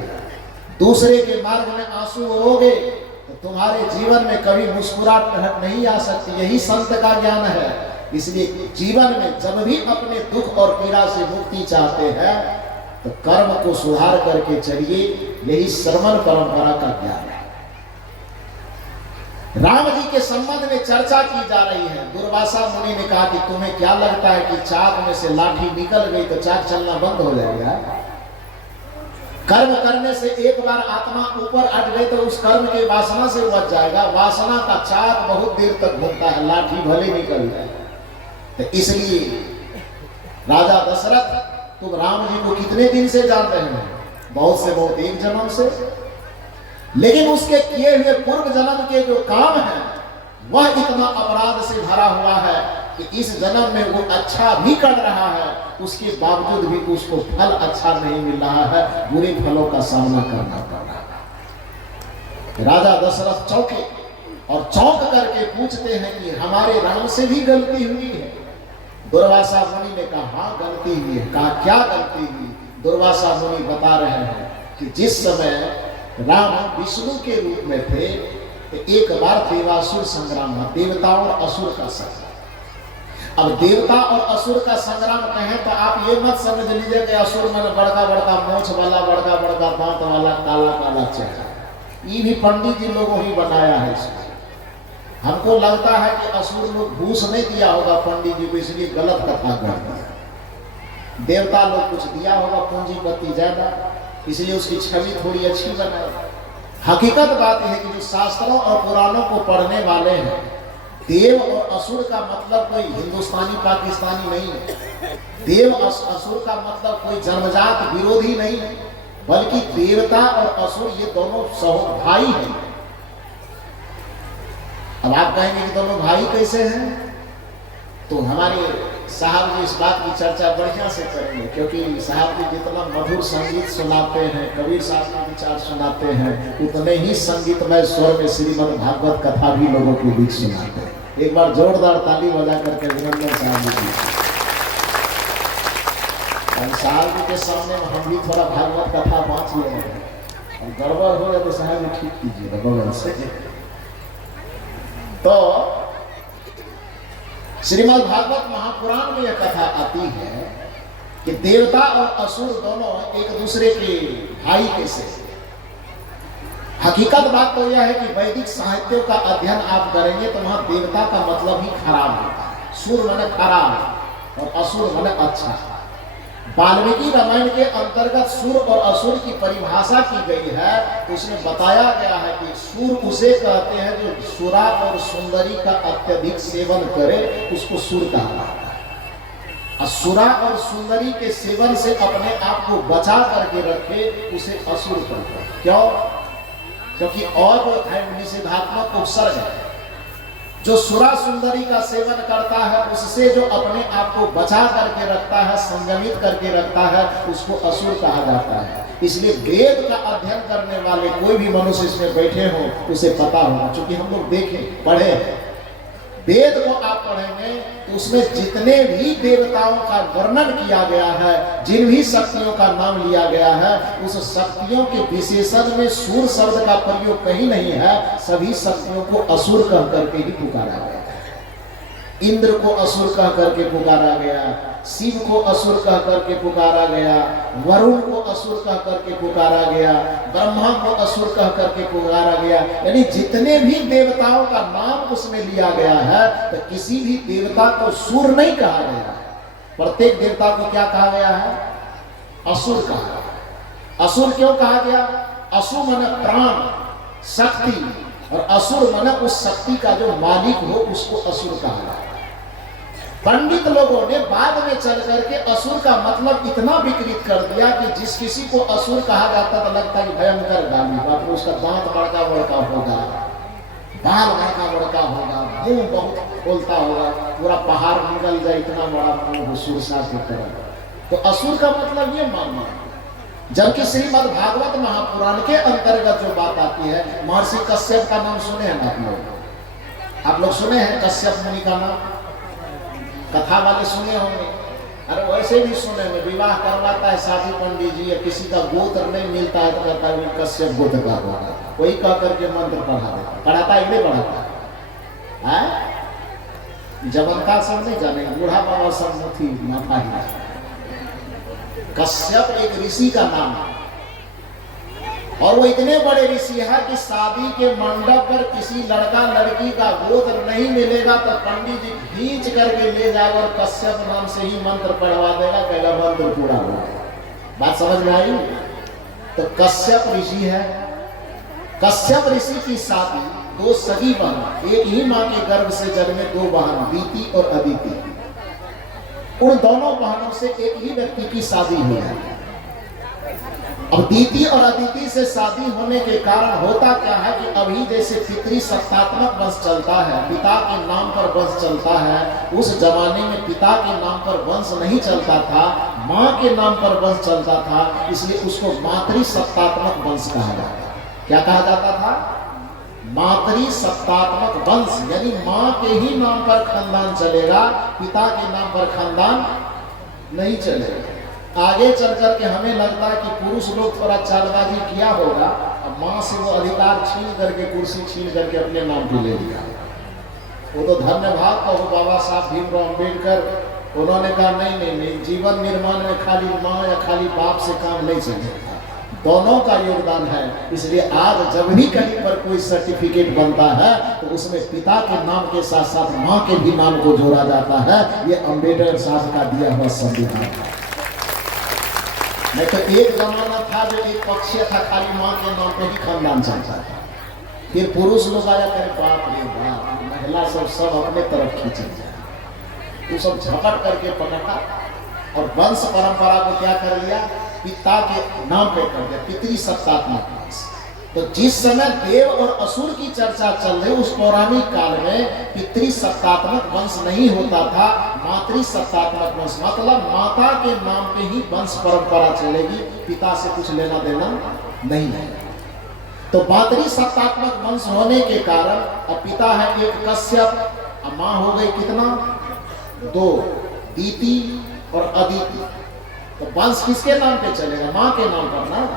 दूसरे के मार्ग में आंसू होगे तो तुम्हारे जीवन में कभी मुस्कुराहट नहीं आ सकती। यही संत का ज्ञान है। इसलिए जीवन में जब भी अपने दुख और पीड़ा से मुक्ति चाहते हैं तो कर्म को सुधार करके चलिए। यही श्रवण परंपरा का ज्ञान है। राम जी के संबंध में चर्चा की जा रही है। दुर्वासा मुनि ने कहा कि तुम्हें क्या लगता है कि चाक में से लाठी निकल गई तो चाक चलना बंद हो जाएगा? कर्म करने से एक बार आत्मा ऊपर अट गई तो उस कर्म के वासना से बच जाएगा। वासना का चाक बहुत देर तक घूमता है, लाठी भले निकल जाए। तो इसलिए राजा दशरथ, तुम राम जी को कितने दिन से जान रहे हैं? बहुत से बहुत, एक जन्म से। लेकिन उसके किए हुए पूर्व जन्म के जो काम है वह इतना अपराध से भरा हुआ है कि इस जन्म में वो अच्छा भी कर रहा है, उसके बावजूद भी उसको फल अच्छा नहीं मिल रहा है, बुरे फलों का सामना करना पड़ रहा है। राजा दशरथ चौंके और चौंक करके पूछते हैं कि हमारे राम से भी गलती हुई है? दुर्वासा मुनि ने कहा हाँ गलती हुई है। कहा क्या गलती हुई? दुर्वासा मुनि बता रहे हैं कि जिस समय राम विष्णु के रूप में थे तो एक बार देवासुर संग्राम हुआ, देवताओं और असुर का संग्राम। अब देवता और असुर का संग्राम कहें तो आप ये मत समझ लीजिए कि असुर में बड़का बड़का मोछ वाला, बड़का बड़का दांत वाला, काला काला चेहरा। ये भी पंडित जी लोगों ही बनाया है इसको। हमको लगता है कि असुर लोग घूस नहीं दिया होगा पंडित जी को, इसलिए गलत कथा कर दिया। देवता लोग कुछ दिया होगा, पूंजीपति ज्यादा, इसलिए उसकी छवि थोड़ी अच्छी बनाई। हकीकत बात यह है कि जो शास्त्रों और पुराणों को पढ़ने वाले हैं, देव और असुर का मतलब कोई हिंदुस्तानी पाकिस्तानी नहीं है। देव असुर का मतलब कोई जन्मजात विरोधी नहीं है, बल्कि देवता और असुर ये दोनों भाई हैं। अब आप कहेंगे कि दोनों भाई कैसे हैं? तो हमारे साहब जी इस बात की चर्चा बढ़िया से करेंगे, क्योंकि साहब जी जितना मधुर संगीत सुनाते हैं, कबीर साहब के विचार सुनाते हैं, उतने ही संगीतमय स्वर में श्रीमद् भागवत कथा भी लोगों के बीच सुनाते हैं। एक बार जोरदार ताली बजा करके अभिनंदन साहब जी। साहब जी के सामने में हम भी थोड़ा भागवत कथा बांट ले रहे हैं, और गड़बड़ हो जाए तो साहब जी ठीक कीजिए बगल से। तो श्रीमद् भागवत महापुराण में यह कथा आती है कि देवता और असुर दोनों एक दूसरे के भाई कैसे। हकीकत बात तो यह है कि वैदिक साहित्यों का अध्ययन आप करेंगे तो वहां देवता का मतलब ही खराब होता है, सूर माने खराब और असुर माने अच्छा। वाल्मीकि रामायण के अंतर्गत सूर और असुर की परिभाषा की गई है, तो उसमें बताया गया है कि सूर उसे कहते हैं जो सुरा और सुंदरी का अत्यधिक सेवन करे, उसको सूर कहा जाता है। असुरा और सुंदरी के सेवन से अपने आप को बचा करके रखे, उसे असुर कहते हैं। क्यों? क्योंकि और निषेधात्मक उपसर्ग है। जो सुरा सुंदरी का सेवन करता है, उससे जो अपने आप को बचा करके रखता है, संयमित करके रखता है, उसको असुर कहा जाता है। इसलिए वेद का अध्ययन करने वाले कोई भी मनुष्य इसमें बैठे हो, उसे पता होगा। क्योंकि हम लोग देखें, पढ़े, वेद को आप पढ़ेंगे तो उसमें जितने भी देवताओं का वर्णन किया गया है, जिन भी शक्तियों का नाम लिया गया है, उस शक्तियों के विशेषण में सूर शब्द का प्रयोग कहीं नहीं है। सभी शक्तियों को असुर कह करके ही पुकारा गया है। इंद्र को असुर कह करके पुकारा गया, शिव को असुर कह करके पुकारा गया, वरुण को असुर कह करके पुकारा गया, ब्रह्मा को असुर कह करके पुकारा गया। यानी जितने भी देवताओं का नाम उसमें लिया गया है, तो किसी भी देवता को सूर नहीं कहा गया है। प्रत्येक देवता को क्या कहा गया है? असुर कहा गया। असुर क्यों कहा गया? असुर माने प्राण, शक्ति, और असुर माने उस शक्ति का जो मालिक हो, उसको असुर कहा गया। पंडित लोगों ने बाद में चल करके असुर का मतलब इतना विकृत कर दिया कि जिस किसी को असुर कहा जाता तो लगता है भयंकर गाली बात, उसका दांत बड़का बड़का होगा, बाल बड़का बड़का होगा, मुंह बहुत खोलता होगा, पूरा पहाड़ निकल जाए इतना बड़ा मुंह सुरसा की तरह। तो असुर का मतलब ये मानना। जबकि श्रीमद् भागवत महापुराण के अंतर्गत जो बात आती है, महर्षि कश्यप का नाम सुने हैं आप लोग? आप लोग सुने हैं कश्यप मुनि का नाम? कथा वाले सुने होंगे। अरे वैसे भी सुने हैं, विवाह करवाता है शादी पंडित जी, या किसी का गोत्र नहीं मिलता है तो कहता है कश्यप गोत्र का होगा, वही कह करके मंत्र पढ़ाता है, नहीं पढ़ाता है। जबंता सब नहीं जाने, बूढ़ा बाबा सब मुथी माथा ही। कश्यप एक ऋषि का नाम है, और वो इतने बड़े ऋषि है कि शादी के मंडप पर किसी लड़का लड़की का गोत्र नहीं मिलेगा तो पंडित जी खींच करके ले जाएगा और कश्यप नाम से ही मंत्र पढ़वा देगा, कहेगा मंत्र पूरा हो। बात समझ में आई? तो कश्यप ऋषि है। कश्यप ऋषि की शादी दो सगी बहन, एक ही माँ के गर्भ से जन्मे दो बहन, दीति और अदिति, उन दोनों बहनों से एक ही व्यक्ति की शादी हुई है। अब दीति और अदिति से शादी होने के कारण होता क्या है कि अभी जैसे पितृ सत्तात्मक वंश चलता है, पिता के नाम पर वंश चलता है, उस जमाने में पिता के नाम पर वंश नहीं चलता था, माँ के नाम पर वंश चलता था, इसलिए उसको मातृ सत्तात्मक वंश कहा जाता था। क्या कहा जाता था? मातृ सत्तात्मक वंश, यानी माँ के ही नाम पर खानदान चलेगा, पिता के नाम पर खानदान नहीं चलेगा। आगे चल करके हमें लगता है कि पुरुष लोग थोड़ा चालबाजी किया होगा, अब माँ से वो अधिकार छीन करके, कुर्सी छीन करके अपने नाम पे ले लिया। वो तो धन्यवाद कहो बाबा साहब भीमराव अम्बेडकर, उन्होंने कहा नहीं नहीं नहीं, जीवन निर्माण में खाली माँ या खाली बाप से काम नहीं चलेगा, दोनों का योगदान है। इसलिए आज जब भी कहीं पर कोई सर्टिफिकेट बनता है तो उसमें पिता के नाम के साथ साथ माँ के भी नाम को जोड़ा जाता है। ये अम्बेडकर साहब का दिया हुआ संविधान है। नहीं तो एक जमाना था जो एक पक्षीय था, खाली माँ के नाम पे ही खानदान चलता था। फिर पुरुष लोग आया करे बाप रे बाप, महिला सब अपने तरफ खींचे जाए, वो सब झपट करके पकड़ा और वंश परंपरा को क्या कर लिया? पिता के नाम पे कर दिया, पितृ सत्तात्मक वंश। तो जिस समय देव और असुर की चर्चा चल रही, उस पौराणिक काल में पितृ सत्तात्मक वंश नहीं होता था, मातृ सत्तात्मक वंश, मतलब माता के नाम पे ही वंश परंपरा चलेगी, पिता से कुछ लेना देना नहीं है। तो मातृ सत्तात्मक वंश होने के कारण अब पिता है एक कश्यप, अब माँ हो गई कितना? दो, दीति और अदिति। तो वंश किसके नाम पे चलेगा? माँ के नाम पर ना।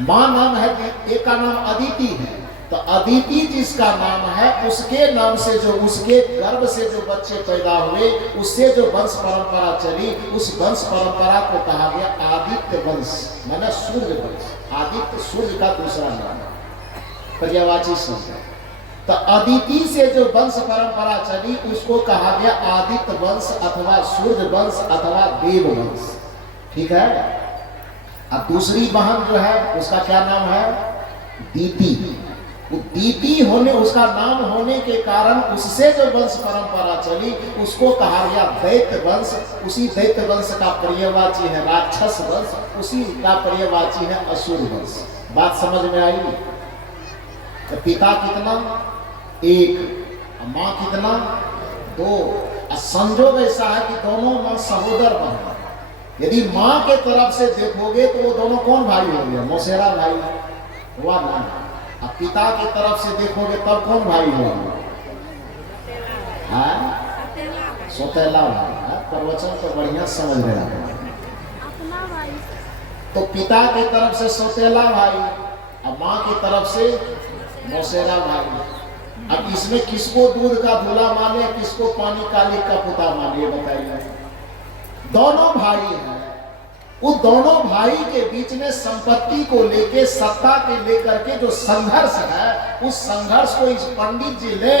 माँ नाम है, एक का नाम अदिति है, तो अदिति जिसका नाम है उसके नाम से जो उसके गर्भ से जो बच्चे पैदा हुए, उससे जो वंश परंपरा चली, उस वंश परंपरा को कहा गया आदित्य वंश, माने सूर्य वंश। आदित्य सूर्य का दूसरा नाम है, पर्यायवाची शब्द है। तो अदिति से जो वंश परंपरा चली उसको कहा गया आदित्य वंश अथवा सूर्य वंश अथवा देव वंश। ठीक है। अब दूसरी बहन जो है उसका क्या नाम है? दीति। वो दीति होने, उसका नाम होने के कारण उससे जो वंश परंपरा चली उसको कहा गया दैत्य वंश। उसी दैत्य वंश का पर्यायवाची है राक्षस वंश, उसी का पर्यायवाची है असुर वंश। बात समझ में आई? तो पिता कितना? एक। माँ कितना? दो। संजोग ऐसा है कि दोनों माँ सहोदर बहन। यदि माँ के तरफ से देखोगे तो वो दोनों कौन भाई हो गया? मौसेरा भाई हुआ ना। अब पिता की तरफ से देखोगे तब कौन भाई हुआ? सौतेला भाई। प्रवचन तो बढ़िया समझ रहे हैं। तो पिता की तरफ से सौतेला भाई और माँ की तरफ से मौसेरा भाई। अब इसमें किसको दूध का धुला माने, किसको पानी काली का पुता माने, ये बताइए। दोनों भाई हैं। उन दोनों भाई के बीच में संपत्ति को लेके, सत्ता के लेकर के जो संघर्ष है, उस संघर्ष को इस पंडित जी ने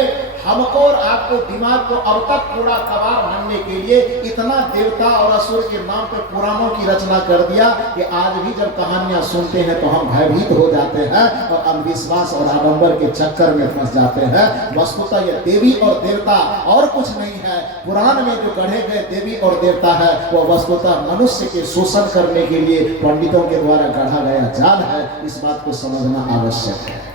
हमको और आपको दिमाग को अब तक पूरा कबाड़ भरने के लिए इतना देवता और असुर के नाम पे पुराणों की रचना कर दिया कि आज भी जब कहानियां सुनते हैं तो हम भयभीत हो जाते हैं और अंधविश्वास और आडंबर के चक्कर में फंस जाते हैं। वस्तुतः ये देवी और देवता और कुछ नहीं है। पुराण में जो गढ़े गए देवी और देवता है वो वस्तुतः मनुष्य के शोषण करने के लिए पंडितों के द्वारा गढ़ा गया जाल है। इस बात को समझना आवश्यक है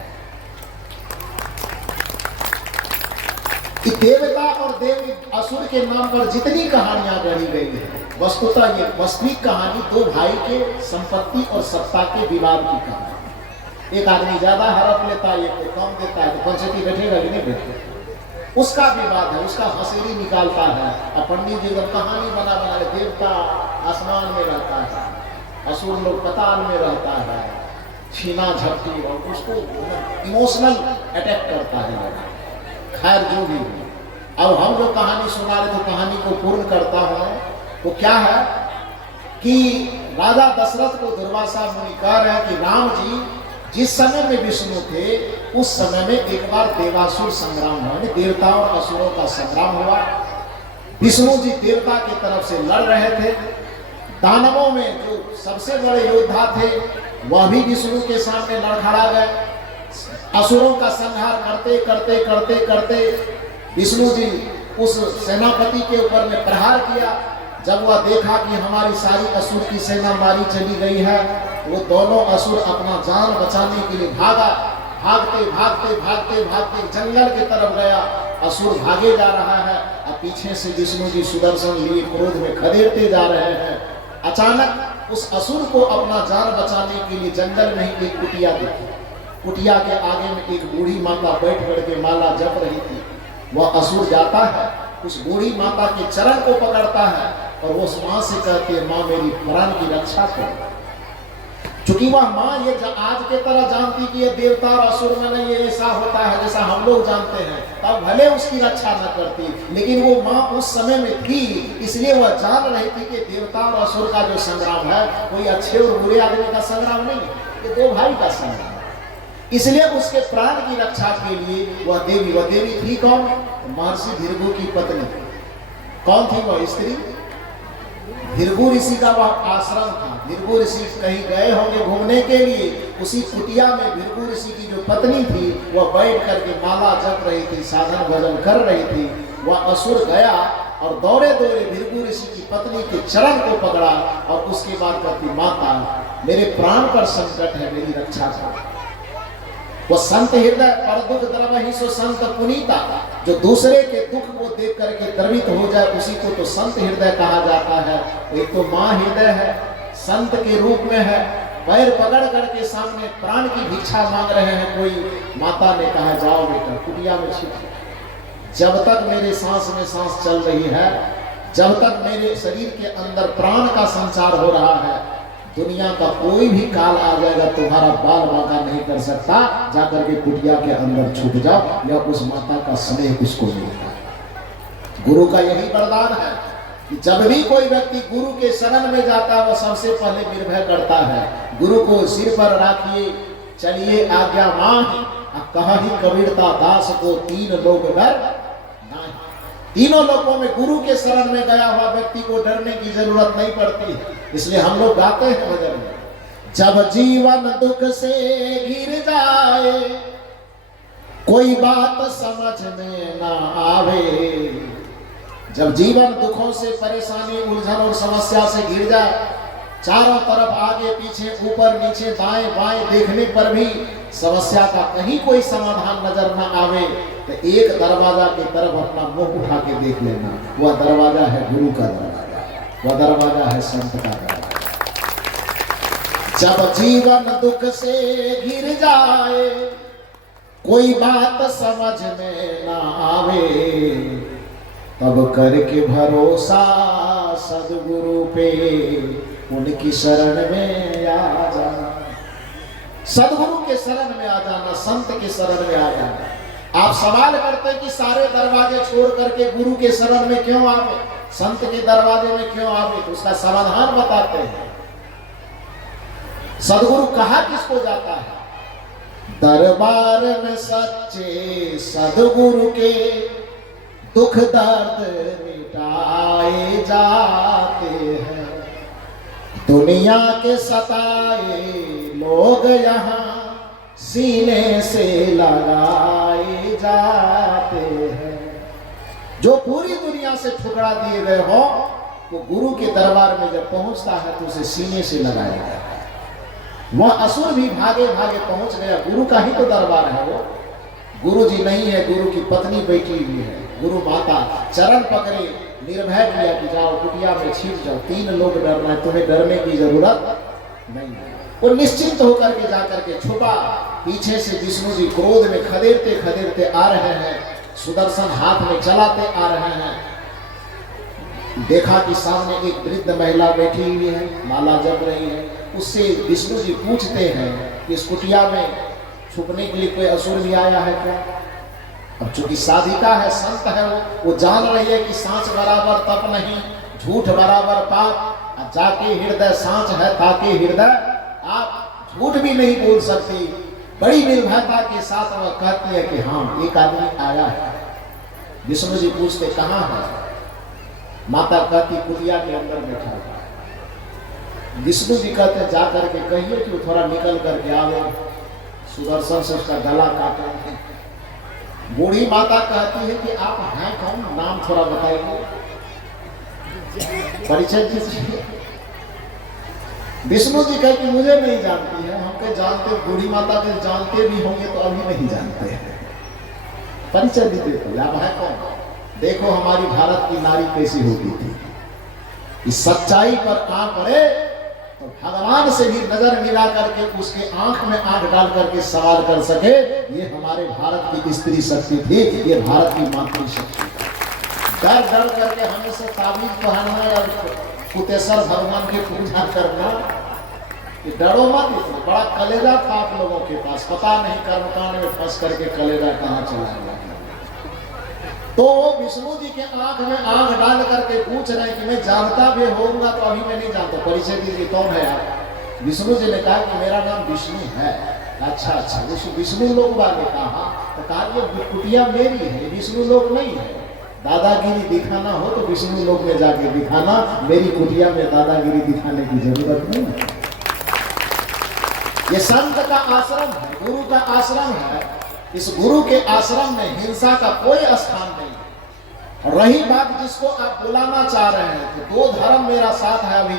कि देवता और देव असुर के नाम पर जितनी कहानियां गढ़ी गई है, वस्तुतः ये वास्तविक कहानी दो भाई के संपत्ति और सत्ता के विवाद की कहानी। एक आदमी ज्यादा हड़प लेता है, एक को कम देता है, तो पंचायती बैठेगा कि नहीं बैठेगा? उसका विवाद है, उसका हंसेरी निकालता है। और पंडित जी जब कहानी बना बना के देवता आसमान में रहता है, असुर लोग पताल में रहता है, छीना झपटी और उसको इमोशनल अटैक करता है। खैर जो भी, अब हम जो कहानी सुना रहे तो कहानी को पूर्ण करता हूं। वो क्या है कि राजा दशरथ को दुर्वासा मुनि कह रहे हैं कि राम जी जिस समय में विष्णु थे उस समय में एक बार देवासुर संग्राम हुआ, देवताओं और असुरों का संग्राम हुआ। विष्णु जी देवता की तरफ से लड़ रहे थे। दानवों में जो सबसे बड़े योद्धा थे वह भी विष्णु के सामने लड़खड़ा गए। असुरों का संहार करते करते करते करते विष्णु जी उस सेनापति के ऊपर में प्रहार किया। जब वह देखा कि हमारी सारी असुर की सेना मारी चली गई है, वो दोनों असुर अपना जान बचाने के लिए भागा। भागते भागते भागते भागते जंगल की तरफ गया। असुर भागे जा रहा है और पीछे से विष्णु जी सुदर्शन लिए क्रोध में खदेड़ते जा रहे हैं। अचानक उस असुर को अपना जान बचाने के लिए जंगल में ही एक कुटिया दिखी। कुटिया के आगे में एक बूढ़ी माता बैठ करके माला जप रही थी। वह असुर जाता है, उस बूढ़ी माता के चरण को पकड़ता है और वो उस माँ से कहती है, माँ मेरी प्राण की रक्षा करो। चूंकि वह माँ ये आज के तरह जानती कि ये देवता और असुर में नहीं, ये ऐसा होता है जैसा हम लोग जानते हैं, तब भले उसकी रक्षा न करती, लेकिन वो माँ उस समय में थी, इसलिए वह जान रही थी कि देवता और असुर का जो संग्राम है कोई अच्छे और बुरे आदमी का संग्राम नहीं है, ये दो भाई का संग्राम। इसलिए उसके प्राण की रक्षा के लिए वह देवी थी कौन? महर्षि भृगु की पत्नी। कौन थी वह स्त्री? भृगु ऋषि का वह आश्रम था। भृगु ऋषि कहीं गए होंगे घूमने के लिए, उसी कुटिया में भृगु ऋषि की जो पत्नी थी वह बैठ करके माला जप रही थी, साधन भजन कर रही थी। वह असुर गया और दौड़े दौड़े भृगु ऋषि की पत्नी के चरण को पकड़ा और उसके बाद कहती, माता मेरे प्राण पर संकट है, मेरी रक्षा करो। वो संत हृदय पर दुख द्रवहि सो संत पुनीता, जो दूसरे के दुख को देख करके द्रवित हो जाए उसी को तो संत हृदय कहा जाता है। एक तो माँ हृदय है, संत के रूप में है, पैर पकड़ करके सामने प्राण की भिक्षा मांग रहे हैं कोई। माता ने कहा, जाओ बेटा कुटिया में छिप, जब तक मेरे सांस में सांस चल रही है, जब तक मेरे शरीर के अंदर प्राण का संचार हो रहा है, दुनिया का कोई भी काल आ जाएगा तुम्हारा बाल बांका नहीं कर सकता। जाकर के कुटिया के अंदर छुप जाओ, या उस माता का स्नेह उसको मिलेगा। गुरु का यही वरदान है कि जब भी कोई व्यक्ति गुरु के शरण में जाता है वह सबसे पहले निर्भय करता है, गुरु को सिर पर रखिए, चलिए आज्ञा मां, कहा ही कबीरता दास को तीन लोग डर नहीं। तीनों लोगों में गुरु के शरण में गया हुआ व्यक्ति को डरने की जरूरत नहीं पड़ती। इसलिए हम लोग गाते हैं भजन में, जब जीवन दुख से घिर जाए कोई बात समझ में ना आवे। जब जीवन दुखों से, परेशानी, उलझन और समस्या से घिर जाए, चारों तरफ आगे पीछे ऊपर नीचे दाएं बाएं देखने पर भी समस्या का कहीं कोई समाधान नजर ना आवे, तो एक दरवाजा की तरफ अपना मुंह उठा के देख लेना। वह दरवाजा है गुरु का दरवाजा, वह दरवाजा है संत का दरवाजा। जब जीवन दुख से घिर जाए कोई बात समझ में ना आवे, तब करके भरोसा सदगुरु पे उनकी शरण में आ जाना। सदगुरु के शरण में आ जाना, संत के शरण में आ जाना। आप सवाल करते हैं कि सारे दरवाजे छोड़ करके गुरु के शरण में क्यों आवे, संत के दरवाजे में क्यों आवे, तो उसका समाधान बताते हैं। सदगुरु कहा किसको जाता है? दरबार में सच्चे सदगुरु के दुख दर्द मिटाए जाते हैं। दुनिया के सताए लोग यहाँ सीने से लगाए जाते हैं। जो पूरी दुनिया से ठुकरा दिए गए हो, वो गुरु के दरबार में जब पहुंचता है तो उसे सीने से लगाया जाता है। वह असुर भी भागे भागे पहुंच गया। गुरु का ही तो दरबार है वो। गुरु जी नहीं है, गुरु की पत्नी बैठी हुई है। गुरु माता चरण पकड़े, निर्भय किया कि जाओ कुटिया में छिप जाओ, तीन लोग डरना है, तुम्हें डरने की जरूरत नहीं है। वो निश्चिंत होकर के जाकर के छुपा। पीछे से विष्णु जी क्रोध में खदेड़ते खदेड़ते आ रहे हैं, सुदर्शन हाथ में चलाते आ रहे हैं। देखा कि सामने एक वृद्ध महिला बैठी हुई है, माला जप रही है। उससे विष्णु जी पूछते हैं कि इस कुटिया में छुपने के लिए कोई असुर भी आया है क्या? अब चूंकि साधिका है, संत है, वो जान रही है कि सांच बराबर तप नहीं, झूठ बराबर पाप। जाके हृदय सांच है, ताके हृदय आप झूठ भी नहीं बोल सकती। बड़ी निर्भयता के साथ वह कहती है कि हाँ, एक आदमी आया है। विष्णु जी पूछते कहाँ है? माता कहती कुटिया के अंदर बैठा हुआ है। विष्णु जी कहते जा करके कहिए कि वो थोड़ा निकल करके आवे, सुदर्शन से उसका गला काटे। बूढ़ी माता कहती है कि आप हैं कौन, नाम थोड़ा बताइए, परिचय दीजिए। विष्णु जी कहते मुझे नहीं जानती है। हम कहे जानते, बूढ़ी माता के जानते भी होंगे तो अभी नहीं जानते हैं। परिचय दीजिए तो, आप हैं कौन? देखो हमारी भारत की नारी कैसी होती थी, इस सच्चाई पर आंख पड़े तो भगवान से भी नजर मिला करके उसके आंख में आंख डाल करके सवाल कर सके। ये हमारे भारत की स्त्री शक्ति थी, ये भारत की मातृ शक्ति थी। डर डर करके हमें से ताबीज पहनना और कुतेश्वर भगवान की पूजा करना, ये डरो मत। इसमें बड़ा कलेजा था आप लोगों के पास, पता नहीं कर्मकांड में फंस करके कलेजा कहाँ चला गया। तो वो विष्णु जी के आंख में आंख डाल करके पूछ रहे हैं कि मैं जानता भी होऊंगा तो अभी मैं नहीं जानता, परिचय दीजिए कौन है आप? विष्णु जी ने कहा कि मेरा नाम विष्णु है। अच्छा, विष्णु लोक वाले कहा, तो कहा ये कुटिया मेरी है, विष्णु लोक नहीं है। दादागिरी दिखाना हो तो विष्णु लोक में जाके दिखाना, मेरी कुटिया में दादागिरी दिखाने की जरूरत नहीं है। ये संत का आश्रम है, गुरु का आश्रम है। इस गुरु के आश्रम में हिंसा का कोई स्थान नहीं। रही बात जिसको आप बुलाना चाह रहे हैं, तो दो धर्म मेरा साथ है अभी,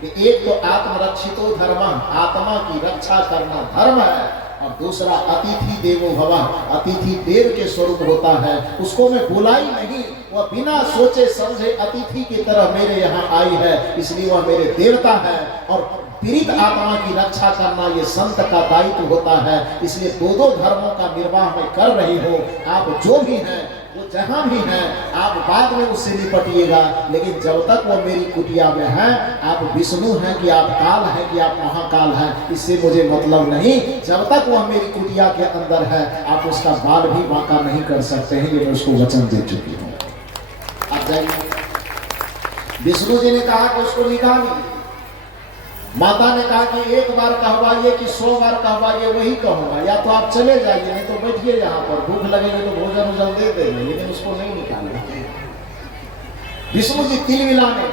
कि एक तो आत्मरक्षितो धर्म, आत्मा की रक्षा करना धर्म है, और दूसरा अतिथि देवो भव, अतिथि देव के स्वरूप होता है। उसको मैं बुलाई नहीं, वह बिना सोचे समझे अतिथि की तरह मेरे यहाँ आई है, इसलिए वह मेरे देवता है। और पीड़ित आत्मा की रक्षा करना ये संत का दायित्व होता है। इसलिए दो धर्मों का निर्वाह मैं कर रही हूँ। आप जो भी हैं, वो जहाँ भी हैं, आप बाद में उससे निपटिएगा, लेकिन जब तक वो मेरी कुटिया में है, आप विष्णु हैं कि आप काल हैं कि आप महाकाल हैं, इससे मुझे मतलब नहीं। जब तक वह मेरी कुटिया के अंदर है, आप उसका बाल भी बांका नहीं कर सकते हैं, ये मैं उसको वचन दे चुकी हूँ। आप जाइए। विष्णु जी ने कहा कि उसको निकालिए। माता ने कहा कि एक बार कहवाइए कि 100 बार कहवाइए, वही कहूंगा, या तो आप चले जाइए, नहीं तो बैठिए यहाँ पर, भूख लगेगी तो भोजन उजन दे देंगे, लेकिन उसको नहीं निकालना। विष्णु जी तिल मिलाने,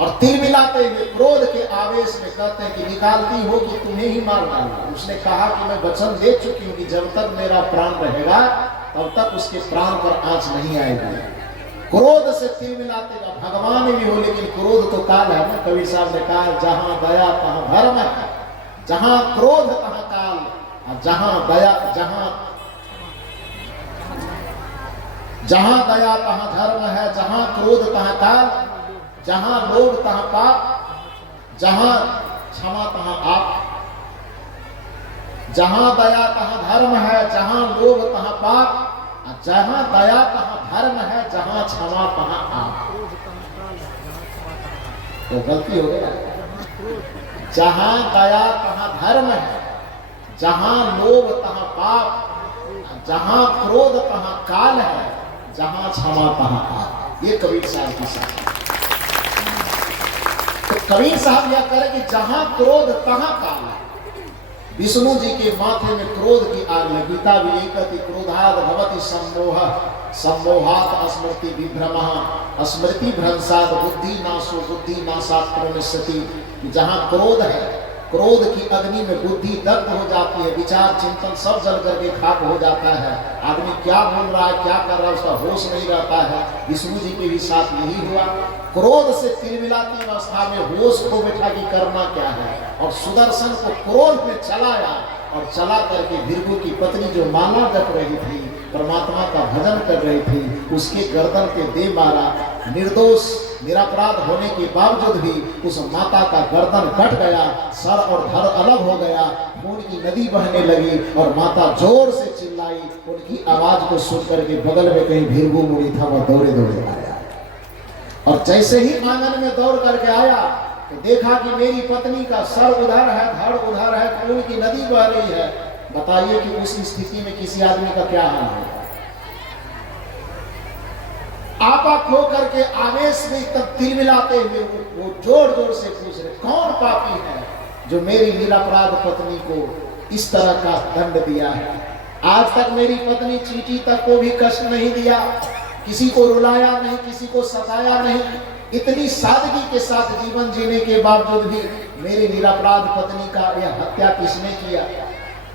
और तिल मिलाते हुए क्रोध के आवेश में कहते हैं कि निकालती हो कि तुम्हें ही मार डालूंगा। उसने कहा कि मैं वचन दे चुकी हूँ कि जब तक मेरा प्राण रहेगा तब तक उसके प्राण पर आंच नहीं आएगी। क्रोध से तिल मिलाते का भगवान भी हो, लेकिन क्रोध तो काल है ना। कबीर साहब ने कहा जहां दया तहां धर्म है, जहां क्रोध तहां काल, और जहां दया तहां धर्म है, जहां क्रोध तहां काल, जहां लोभ तहां पाप, जहां क्षमा तहां आप, जहां दया तहां धर्म है, जहां लोभ तहां पाप, जहां दया तहां धर्म है, जहां क्षमा तहां आप। तो गलती हो गया। जहां दया तहां धर्म है, जहां लोभ तहां पाप, जहां क्रोध तहां काल है, जहां क्षमा तहां आप। ये कबीर साहब की साथ। तो कबीर साहब यह करें कि जहां क्रोध तहां काल है। विष्णु जी के माथे में क्रोध की आग लगी। गीता विवेकति क्रोधाद भवति सम्मोह, सम्मोहात स्मृति विभ्रमः, स्मृति भ्रंशाद बुद्धि नाशो, बुद्धि नाशात प्रणश्यति। जहां क्रोध है, क्रोध की अग्नि में बुद्धि दग्ध हो जाती है, विचार चिंतन सब जल करके खाक हो जाता है। आदमी क्या बोल रहा है, क्या कर रहा है, उसका होश नहीं रहता है। विष्णु जी के भी साथ यही हुआ। क्रोध से तिलमिलाती अवस्था में होश को बैठा कि करना क्या है, और सुदर्शन को क्रोध में चलाया, और चला करके भृगु की पत्नी जो माला जप रही थी, परमात्मा का भजन कर रही थी, उसके गर्दन पे दे मारा। निर्दोष निरपराध होने के बावजूद भी उस माता का गर्दन कट गया, सर और धड़ अलग हो गया, खून की नदी बहने लगी, और माता जोर से चिल्लाई। उनकी आवाज को सुन करके बगल में कहीं भृगु मुनि था, वह दौड़े दौड़े आया, और जैसे ही आंगन में दौड़ करके आया तो देखा कि मेरी पत्नी का सर उधर है, धड़ उधर है, खून की नदी बह रही है। बताइए कि उस स्थिति में किसी आदमी का क्या हाल है। आपा खो करके आवेश में तब तिल मिलाते हुए वो जोर जोर से पूछ रहे, कौन पापी है जो मेरी निरपराध पत्नी को इस तरह का दंड दिया है। आज तक मेरी पत्नी चींटी तक को भी कष्ट नहीं दिया, किसी को रुलाया नहीं, किसी को सताया नहीं। इतनी सादगी के साथ जीवन जीने के बावजूद भी मेरी निरपराध पत्नी का यह हत्या किसने किया।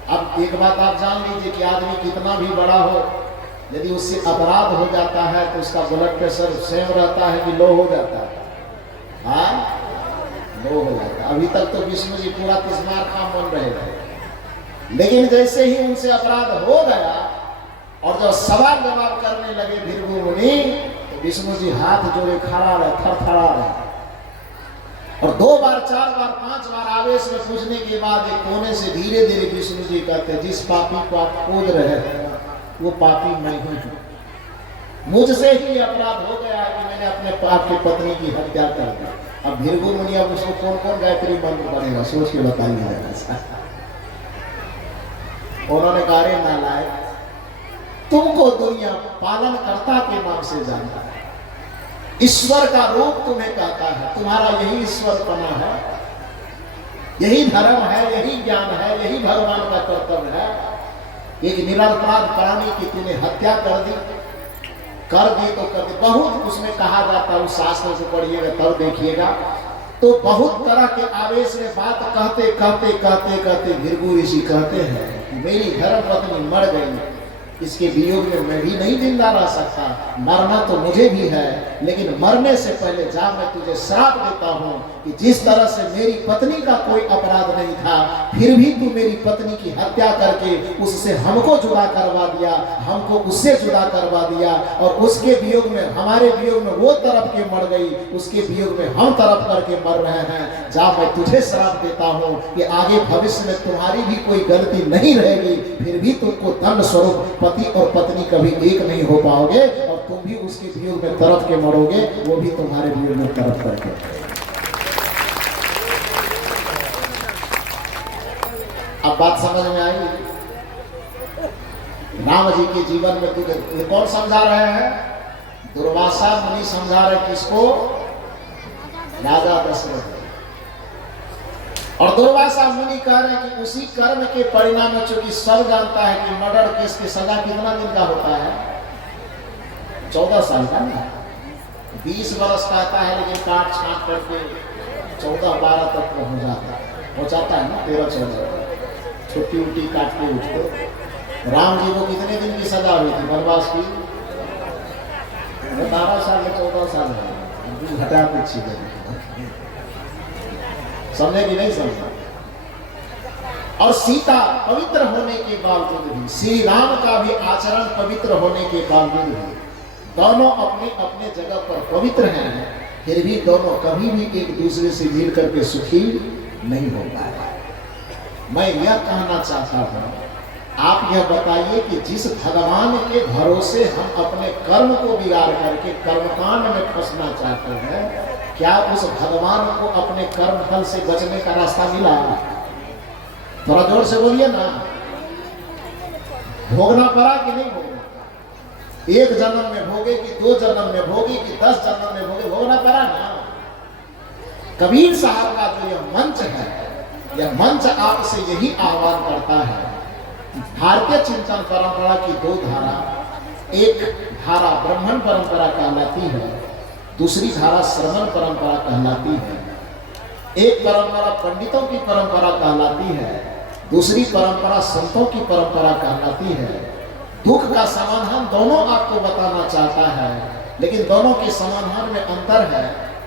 अब एक बात आप जान लीजिए कि आदमी कितना भी बड़ा हो, यदि उससे अपराध हो जाता है तो उसका ब्लड प्रेशर सेम रहता है कि लो हो जाता है। हाँ, लो हो जाता है। अभी तक तो विष्णु जी पूरा तिस्मार खाम बन रहे थे, लेकिन जैसे ही उनसे अपराध हो गया और जब सवाल जवाब करने लगे भृगु मुनि, तो विष्णु जी हाथ जोड़े खड़ा रहे, थरथरा रहे, और 2 बार 4 बार 5 बार आवेश में पूछने के बाद एक कोने से धीरे धीरे विष्णु जी कहते, जिस पापी को आप खोज रहे हैं वो पापी मैं ही हूं। मुझसे ही अपराध हो गया कि मैंने अपने आपकी पत्नी की हत्या कर दी। अब भृगु मुनि अब उसको कौन कौन गायत्री मंत्र पढ़ेगा, सोच के बताइए। उन्होंने कहा, रे नालायक, तुमको दुनिया पालन कर्ता के नाम से जानता है, ईश्वर का रूप तुम्हें कहता है, तुम्हारा यही ईश्वरपना है, यही धर्म है, यही ज्ञान है, यही भगवान का कर्तव्य है। एक निरपराध प्राणी की तूने हत्या कर दी तो कर दी। बहुत उसमें कहा जाता है, उस शास्त्र को पढ़िएगा तब देखिएगा, तो बहुत तरह के आवेश में बात कहते कहते कहते कहते भृगु ऋषि कहते हैं कि मेरी धर्म पत्नी मर गई, इसके वियोग में मैं भी नहीं जिंदा रह सकता, मरना तो मुझे भी है, लेकिन मरने से पहले जा मैं तुझे श्राप देता हूं कि जिस तरह से मेरी पत्नी का कोई अपराध नहीं था, फिर भी तू मेरी पत्नी की हत्या करके उससे हमको जुदा करवा दिया, हमको उससे जुदा करवा दिया, और उसके वियोग में, हमारे वियोग में वो तरफ के मर गई, उसके वियोग में हम तरफ करके मर रहे हैं। जा मैं तुझे श्राप देता हूं कि आगे भविष्य में तुम्हारी भी कोई गलती नहीं रहेगी, फिर भी तुमको दंड स्वरूप पति और पत्नी कभी एक नहीं हो पाओगे, और तुम भी उसके वियोग में तरफ के मरोगे, वो भी तुम्हारे वियोग में तरफ करके। अब बात समझ में आई। राम जी के जीवन में तुझे कौन समझा रहे हैं? दुर्वासा मुनि समझा रहे किसको? राजा दशरथ। और दुर्वासा मुनि कह रहे हैं कि उसी कर्म के परिणाम में, चूंकि सब जानता है कि मर्डर केस की सजा कितना दिन का होता है, 14 साल का ना, 20 बरस का आता है, लेकिन काट छाट करके 14-12 तक पहुंचाता है ना, 13-14 छुट्टी उट्टी काट के उठते। राम जी को कितने दिन की सजा हुई थी वनवास की? 12 साल या 14 साल घटा कुछ समझे कि नहीं समझा। और सीता पवित्र होने के बावजूद भी, श्री राम का भी आचरण पवित्र होने के बावजूद भी, दोनों अपने अपने जगह पर पवित्र हैं, फिर भी दोनों कभी भी एक दूसरे से मिल करके सुखी नहीं हो पाए। मैं यह कहना चाहता हूं, आप यह बताइए कि जिस भगवान के भरोसे हम अपने कर्म को बिगाड़ करके कर्मकांड में फंसना चाहते हैं, क्या उस भगवान को अपने कर्म फल से बचने का रास्ता मिला? थोड़ा जोर से बोलिए ना। भोगना पड़ा कि नहीं भोगना? एक जन्म में भोगे कि 2 जन्म में भोगे कि 10 जन्म में भोगे, भोगना पड़ा ना। कबीर साहब का जो यह मंच है, यह मंच आपसे यही आह्वान करता है। भारतीय चिंतन परंपरा की 2 धारा, एक धारा ब्राह्मण परंपरा कहलाती है, दूसरी धारा श्रमण परंपरा कहलाती है। एक परंपरा पंडितों की परंपरा कहलाती है, दूसरी परंपरा संतों की परंपरा कहलाती है। दुख का समाधान दोनों आपको बताना चाहता है, लेकिन दोनों के समाधान में अंतर है।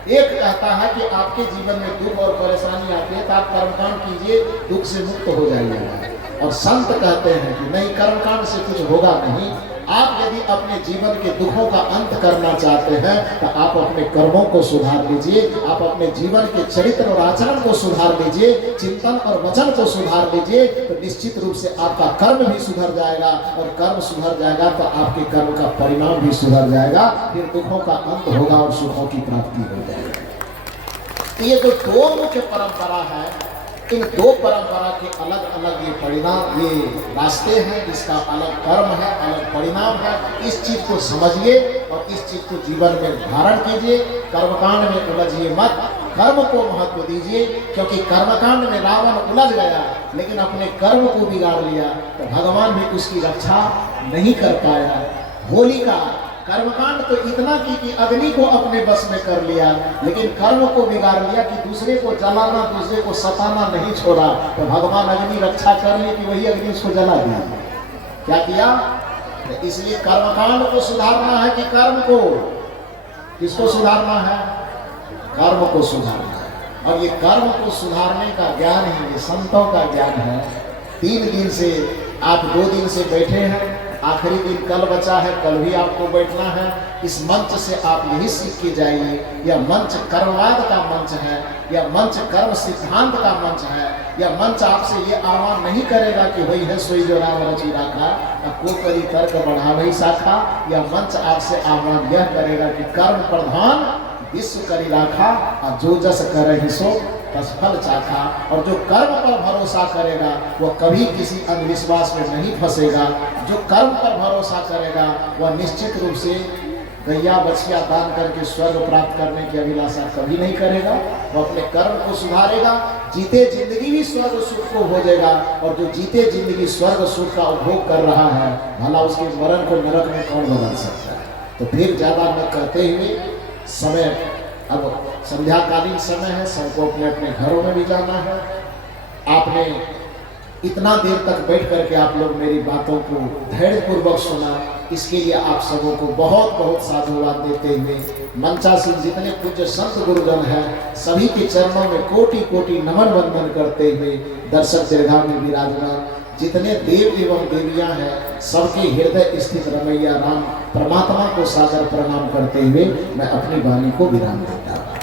एक कहता है कि आपके जीवन में दुख और परेशानी आती है तो आप कर्मकांड कीजिए, दुख से मुक्त हो जाइएगा। और संत कहते हैं कि नहीं, कर्मकांड से कुछ होगा नहीं। आप यदि अपने जीवन के दुखों का अंत करना चाहते हैं तो आप अपने कर्मों को सुधार लीजिए, आप अपने जीवन के चरित्र और आचरण को सुधार लीजिए, चिंतन और वचन को सुधार लीजिए, तो निश्चित रूप से आपका कर्म भी सुधर जाएगा। और कर्म सुधर जाएगा तो आपके कर्म का परिणाम भी सुधर जाएगा, फिर दुखों का अंत होगा और सुखों की प्राप्ति हो जाएगी। ये जो 2 मुख्य परंपरा है, इन 2 परंपरा के अलग अलग ये परिणाम, ये रास्ते हैं, इसका अलग कर्म है, अलग परिणाम है। इस चीज को समझिए और इस चीज को जीवन में धारण कीजिए। कर्मकांड में उलझिए मत, कर्म को महत्व दीजिए, क्योंकि कर्मकांड में रावण उलझ गया लेकिन अपने कर्म को बिगाड़ लिया तो भगवान भी उसकी रक्षा नहीं कर पाया। होलिका कर्मकांड तो इतना कि अग्नि को अपने बस में कर लिया, लेकिन कर्म को बिगाड़ लिया कि दूसरे को जलाना, दूसरे को सताना नहीं छोड़ा, तो भगवान अग्नि रक्षा कर ली कि वही अग्नि उसको जला दिया। क्या किया? इसलिए कर्मकांड को सुधारना है कि कर्म को? किसको सुधारना है? कर्म को सुधारना है। और ये कर्म को सुधारने का ज्ञान ही ये संतों का ज्ञान है। 3 दिन से आप 2 दिन से बैठे हैं, आखिरी दिन कल बचा है, कल भी आपको बैठना है। इस मंच से आप यही सीख के जाइए। यह मंच कर्मवाद का मंच है, यह मंच कर्म सिद्धांत का मंच है। यह मंच आपसे ये आह्वान नहीं करेगा कि वही है सोई जो राम रचि राखा, को करी तर्क बढ़ावई शाखा। यह मंच आपसे आह्वान यह करेगा कि कर्म प्रधान विश्व करी राखा, और जो जस करे सो फल चाखा। और जो कर्म पर भरोसा करेगा वह कभी किसी अंधविश्वास में नहीं फंसेगा। जो कर्म पर भरोसा करेगा वह निश्चित रूप से गैया बछिया दान करके स्वर्ग प्राप्त करने की अभिलाषा कभी नहीं करेगा। वो अपने कर्म को सुधारेगा, जीते जिंदगी भी स्वर्ग सुख को भोगेगा। और जो जीते जिंदगी स्वर्ग सुख का उपभोग कर रहा है, भला उसके मरण को नरक में कौन बदल सकता है? तो फिर ज्यादा न कहते हुए, समय अब संध्याकालीन समय है, सबको अपने अपने घरों में भी जाना है। आपने इतना देर तक बैठ करके आप लोग मेरी बातों को धैर्यपूर्वक सुना, इसके लिए आप सबों को बहुत बहुत साधुवाद देते हुए, मंचासीन जितने पूज्य संत गुरुजन हैं सभी के चरणों में कोटि कोटि नमन वंदन करते हुए, दर्शक दीर्घा में विराजमान जितने देव एवं देवियां हैं सबके हृदय स्थित रमैया राम परमात्मा को सादर प्रणाम करते हुए मैं अपनी वाणी को विराम देता हूँ।